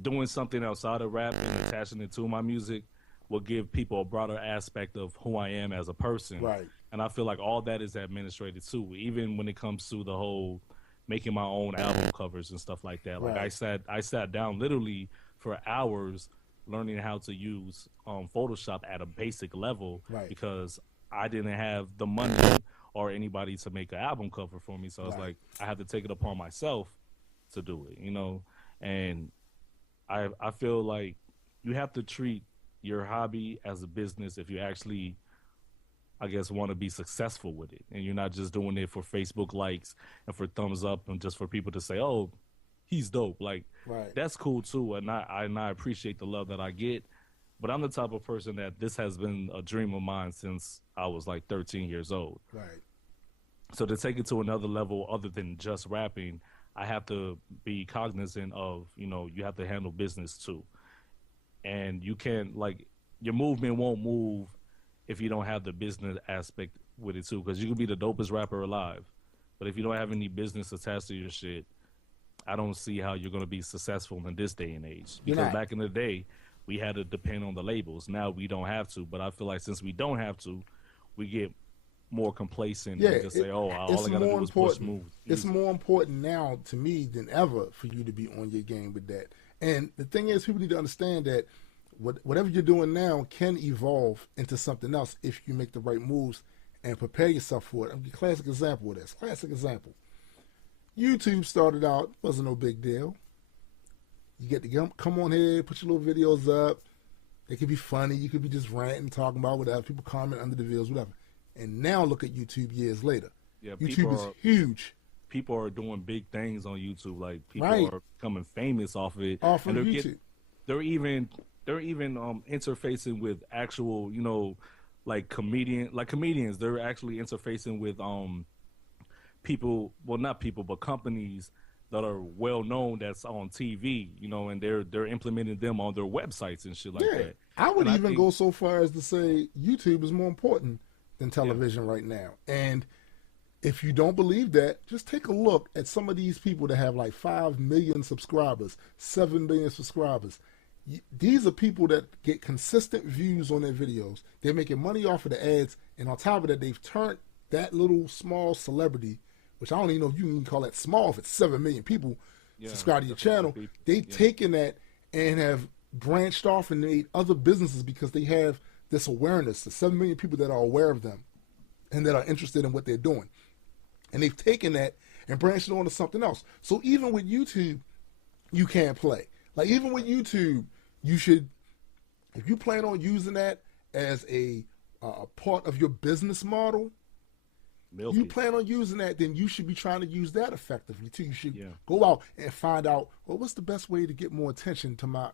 doing something outside of rap and attaching it to my music will give people a broader aspect of who I am as a person. And I feel like all that is administrated too, even when it comes to the whole making my own album covers and stuff like that. Like I sat down literally for hours learning how to use Photoshop at a basic level, because I didn't have the money or anybody to make an album cover for me. So I was like, I had to take it upon myself to do it, you know? And I feel like you have to treat your hobby as a business if you actually, I guess, want to be successful with it. And you're not just doing it for Facebook likes and for thumbs up and just for people to say, oh, he's dope. Like, that's cool too. And I appreciate the love that I get. But I'm the type of person that this has been a dream of mine since I was like 13 years old. So to take it to another level other than just rapping, I have to be cognizant of, you know, you have to handle business too. And you can't, like, your movement won't move if you don't have the business aspect with it too, because you can be the dopest rapper alive, but if you don't have any business attached to your shit, I don't see how you're going to be successful in this day and age. Because back in the day, we had to depend on the labels. Now we don't have to, but I feel like since we don't have to, we get more complacent and just say, oh, all I got to do is push moves. It's more important now to me than ever for you to be on your game with that. And the thing is, people need to understand that whatever you're doing now can evolve into something else if you make the right moves and prepare yourself for it. I'm a classic example of this. Classic example. YouTube started out, wasn't no big deal. You get to come on here, put your little videos up. They could be funny. You could be just ranting, talking about whatever. People comment under the videos, whatever. And now look at YouTube years later. Yeah, YouTube is huge. People are doing big things on YouTube. Like, people are becoming famous off of it. Off of YouTube. They're even interfacing with actual, you know, like comedians. They're actually interfacing with people, well, not people, but companies that are well known that's on TV, you know, and they're implementing them on their websites and shit like that. I would And even think, go so far as to say YouTube is more important than television right now. And if you don't believe that, just take a look at some of these people that have like 5 million subscribers, 7 million subscribers. These are people that get consistent views on their videos. They're making money off of the ads, and on top of that, they've turned that little small celebrity, which I don't even know if you can call that small if it's 7 million people subscribe to your channel. They've taken that and have branched off and made other businesses because they have this awareness. The 7 million people that are aware of them and that are interested in what they're doing. And they've taken that and branched it on to something else. So even with YouTube, you can't play. Like even with YouTube, you should, if you plan on using that as a part of your business model, you plan on using that, then you should be trying to use that effectively too. You should go out and find out, well, what's the best way to get more attention to my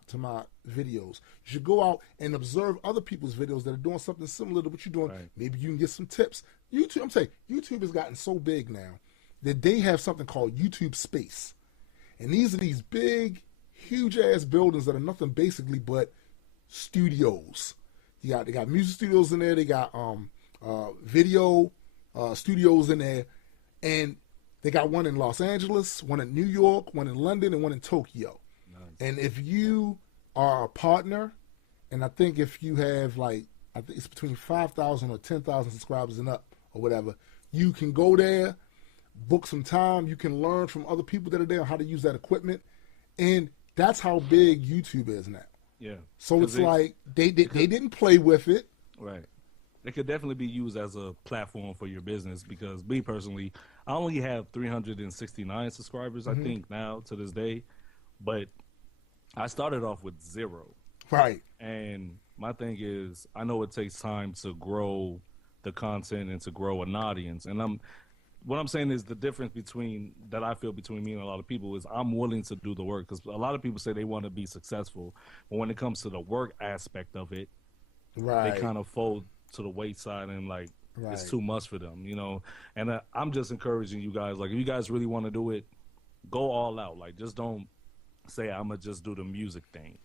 videos. You should go out and observe other people's videos that are doing something similar to what you're doing. Right. Maybe you can get some tips. YouTube, I'm saying, YouTube has gotten so big now that they have something called YouTube Space. And these are these big, huge ass buildings that are nothing basically but studios. They got music studios in there, they got video studios in there, and they got one in Los Angeles, one in New York, one in London, and one in Tokyo. Nice. And if you are a partner, and I think if you have I think it's between 5,000 or 10,000 subscribers and up or whatever, you can go there, book some time, you can learn from other people that are there on how to use that equipment, and that's how big YouTube is now. Yeah. So it's like they didn't play with it. Right. It could definitely be used as a platform for your business because me personally, I only have 369 subscribers, I think, now to this day. But I started off with 0. Right. And my thing is, I know it takes time to grow the content and to grow an audience. And what I'm saying is the difference that I feel between me and a lot of people is I'm willing to do the work because a lot of people say they want to be successful. But when it comes to the work aspect of it, they kind of fold to the wayside and it's too much for them, you know. And I'm just encouraging you guys, if you guys really want to do it, go all out. Just don't say I'm gonna just do the music thing.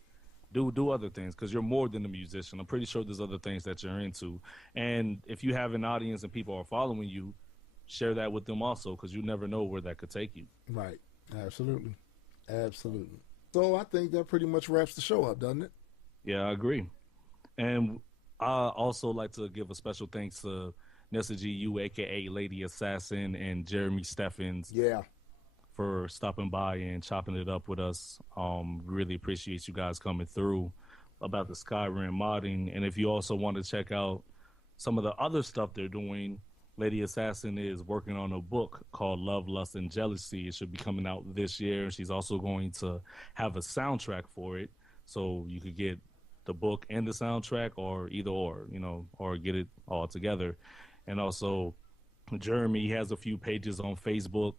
Do other things because you're more than a musician. I'm pretty sure there's other things that you're into. And if you have an audience and people are following you, share that with them also because you never know where that could take you. Right. Absolutely. So I think that pretty much wraps the show up, doesn't it? Yeah, I agree. And I also like to give a special thanks to Nessa GU, a.k.a. Lady Assassin, and Jeremy Steffens for stopping by and chopping it up with us. Really appreciate you guys coming through about the Skyrim modding. And if you also want to check out some of the other stuff they're doing, Lady Assassin is working on a book called Love, Lust, and Jealousy. It should be coming out this year. She's also going to have a soundtrack for it, so you could get the book and the soundtrack or either or, you know, or get it all together. And also Jeremy has a few pages on Facebook.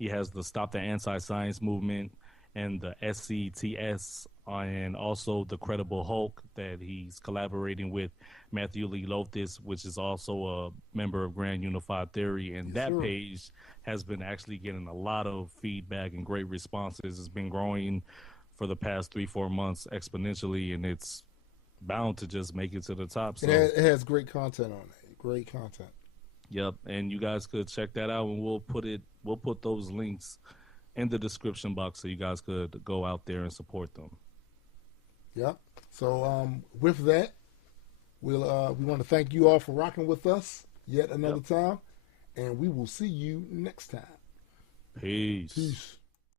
He has the Stop the Anti-Science Movement and the SCTS and also the Credible Hulk that he's collaborating with Matthew Lee Loftus, which is also a member of Grand Unified Theory. And that page has been actually getting a lot of feedback and great responses. It's been growing for the past 3-4 months exponentially, and it's bound to just make it to the top. So it has great content on it. Great content. Yep, and you guys could check that out, and we'll put those links in the description box so you guys could go out there and support them. Yep. So with that, we want to thank you all for rocking with us yet another time, and we will see you next time. Peace. Peace.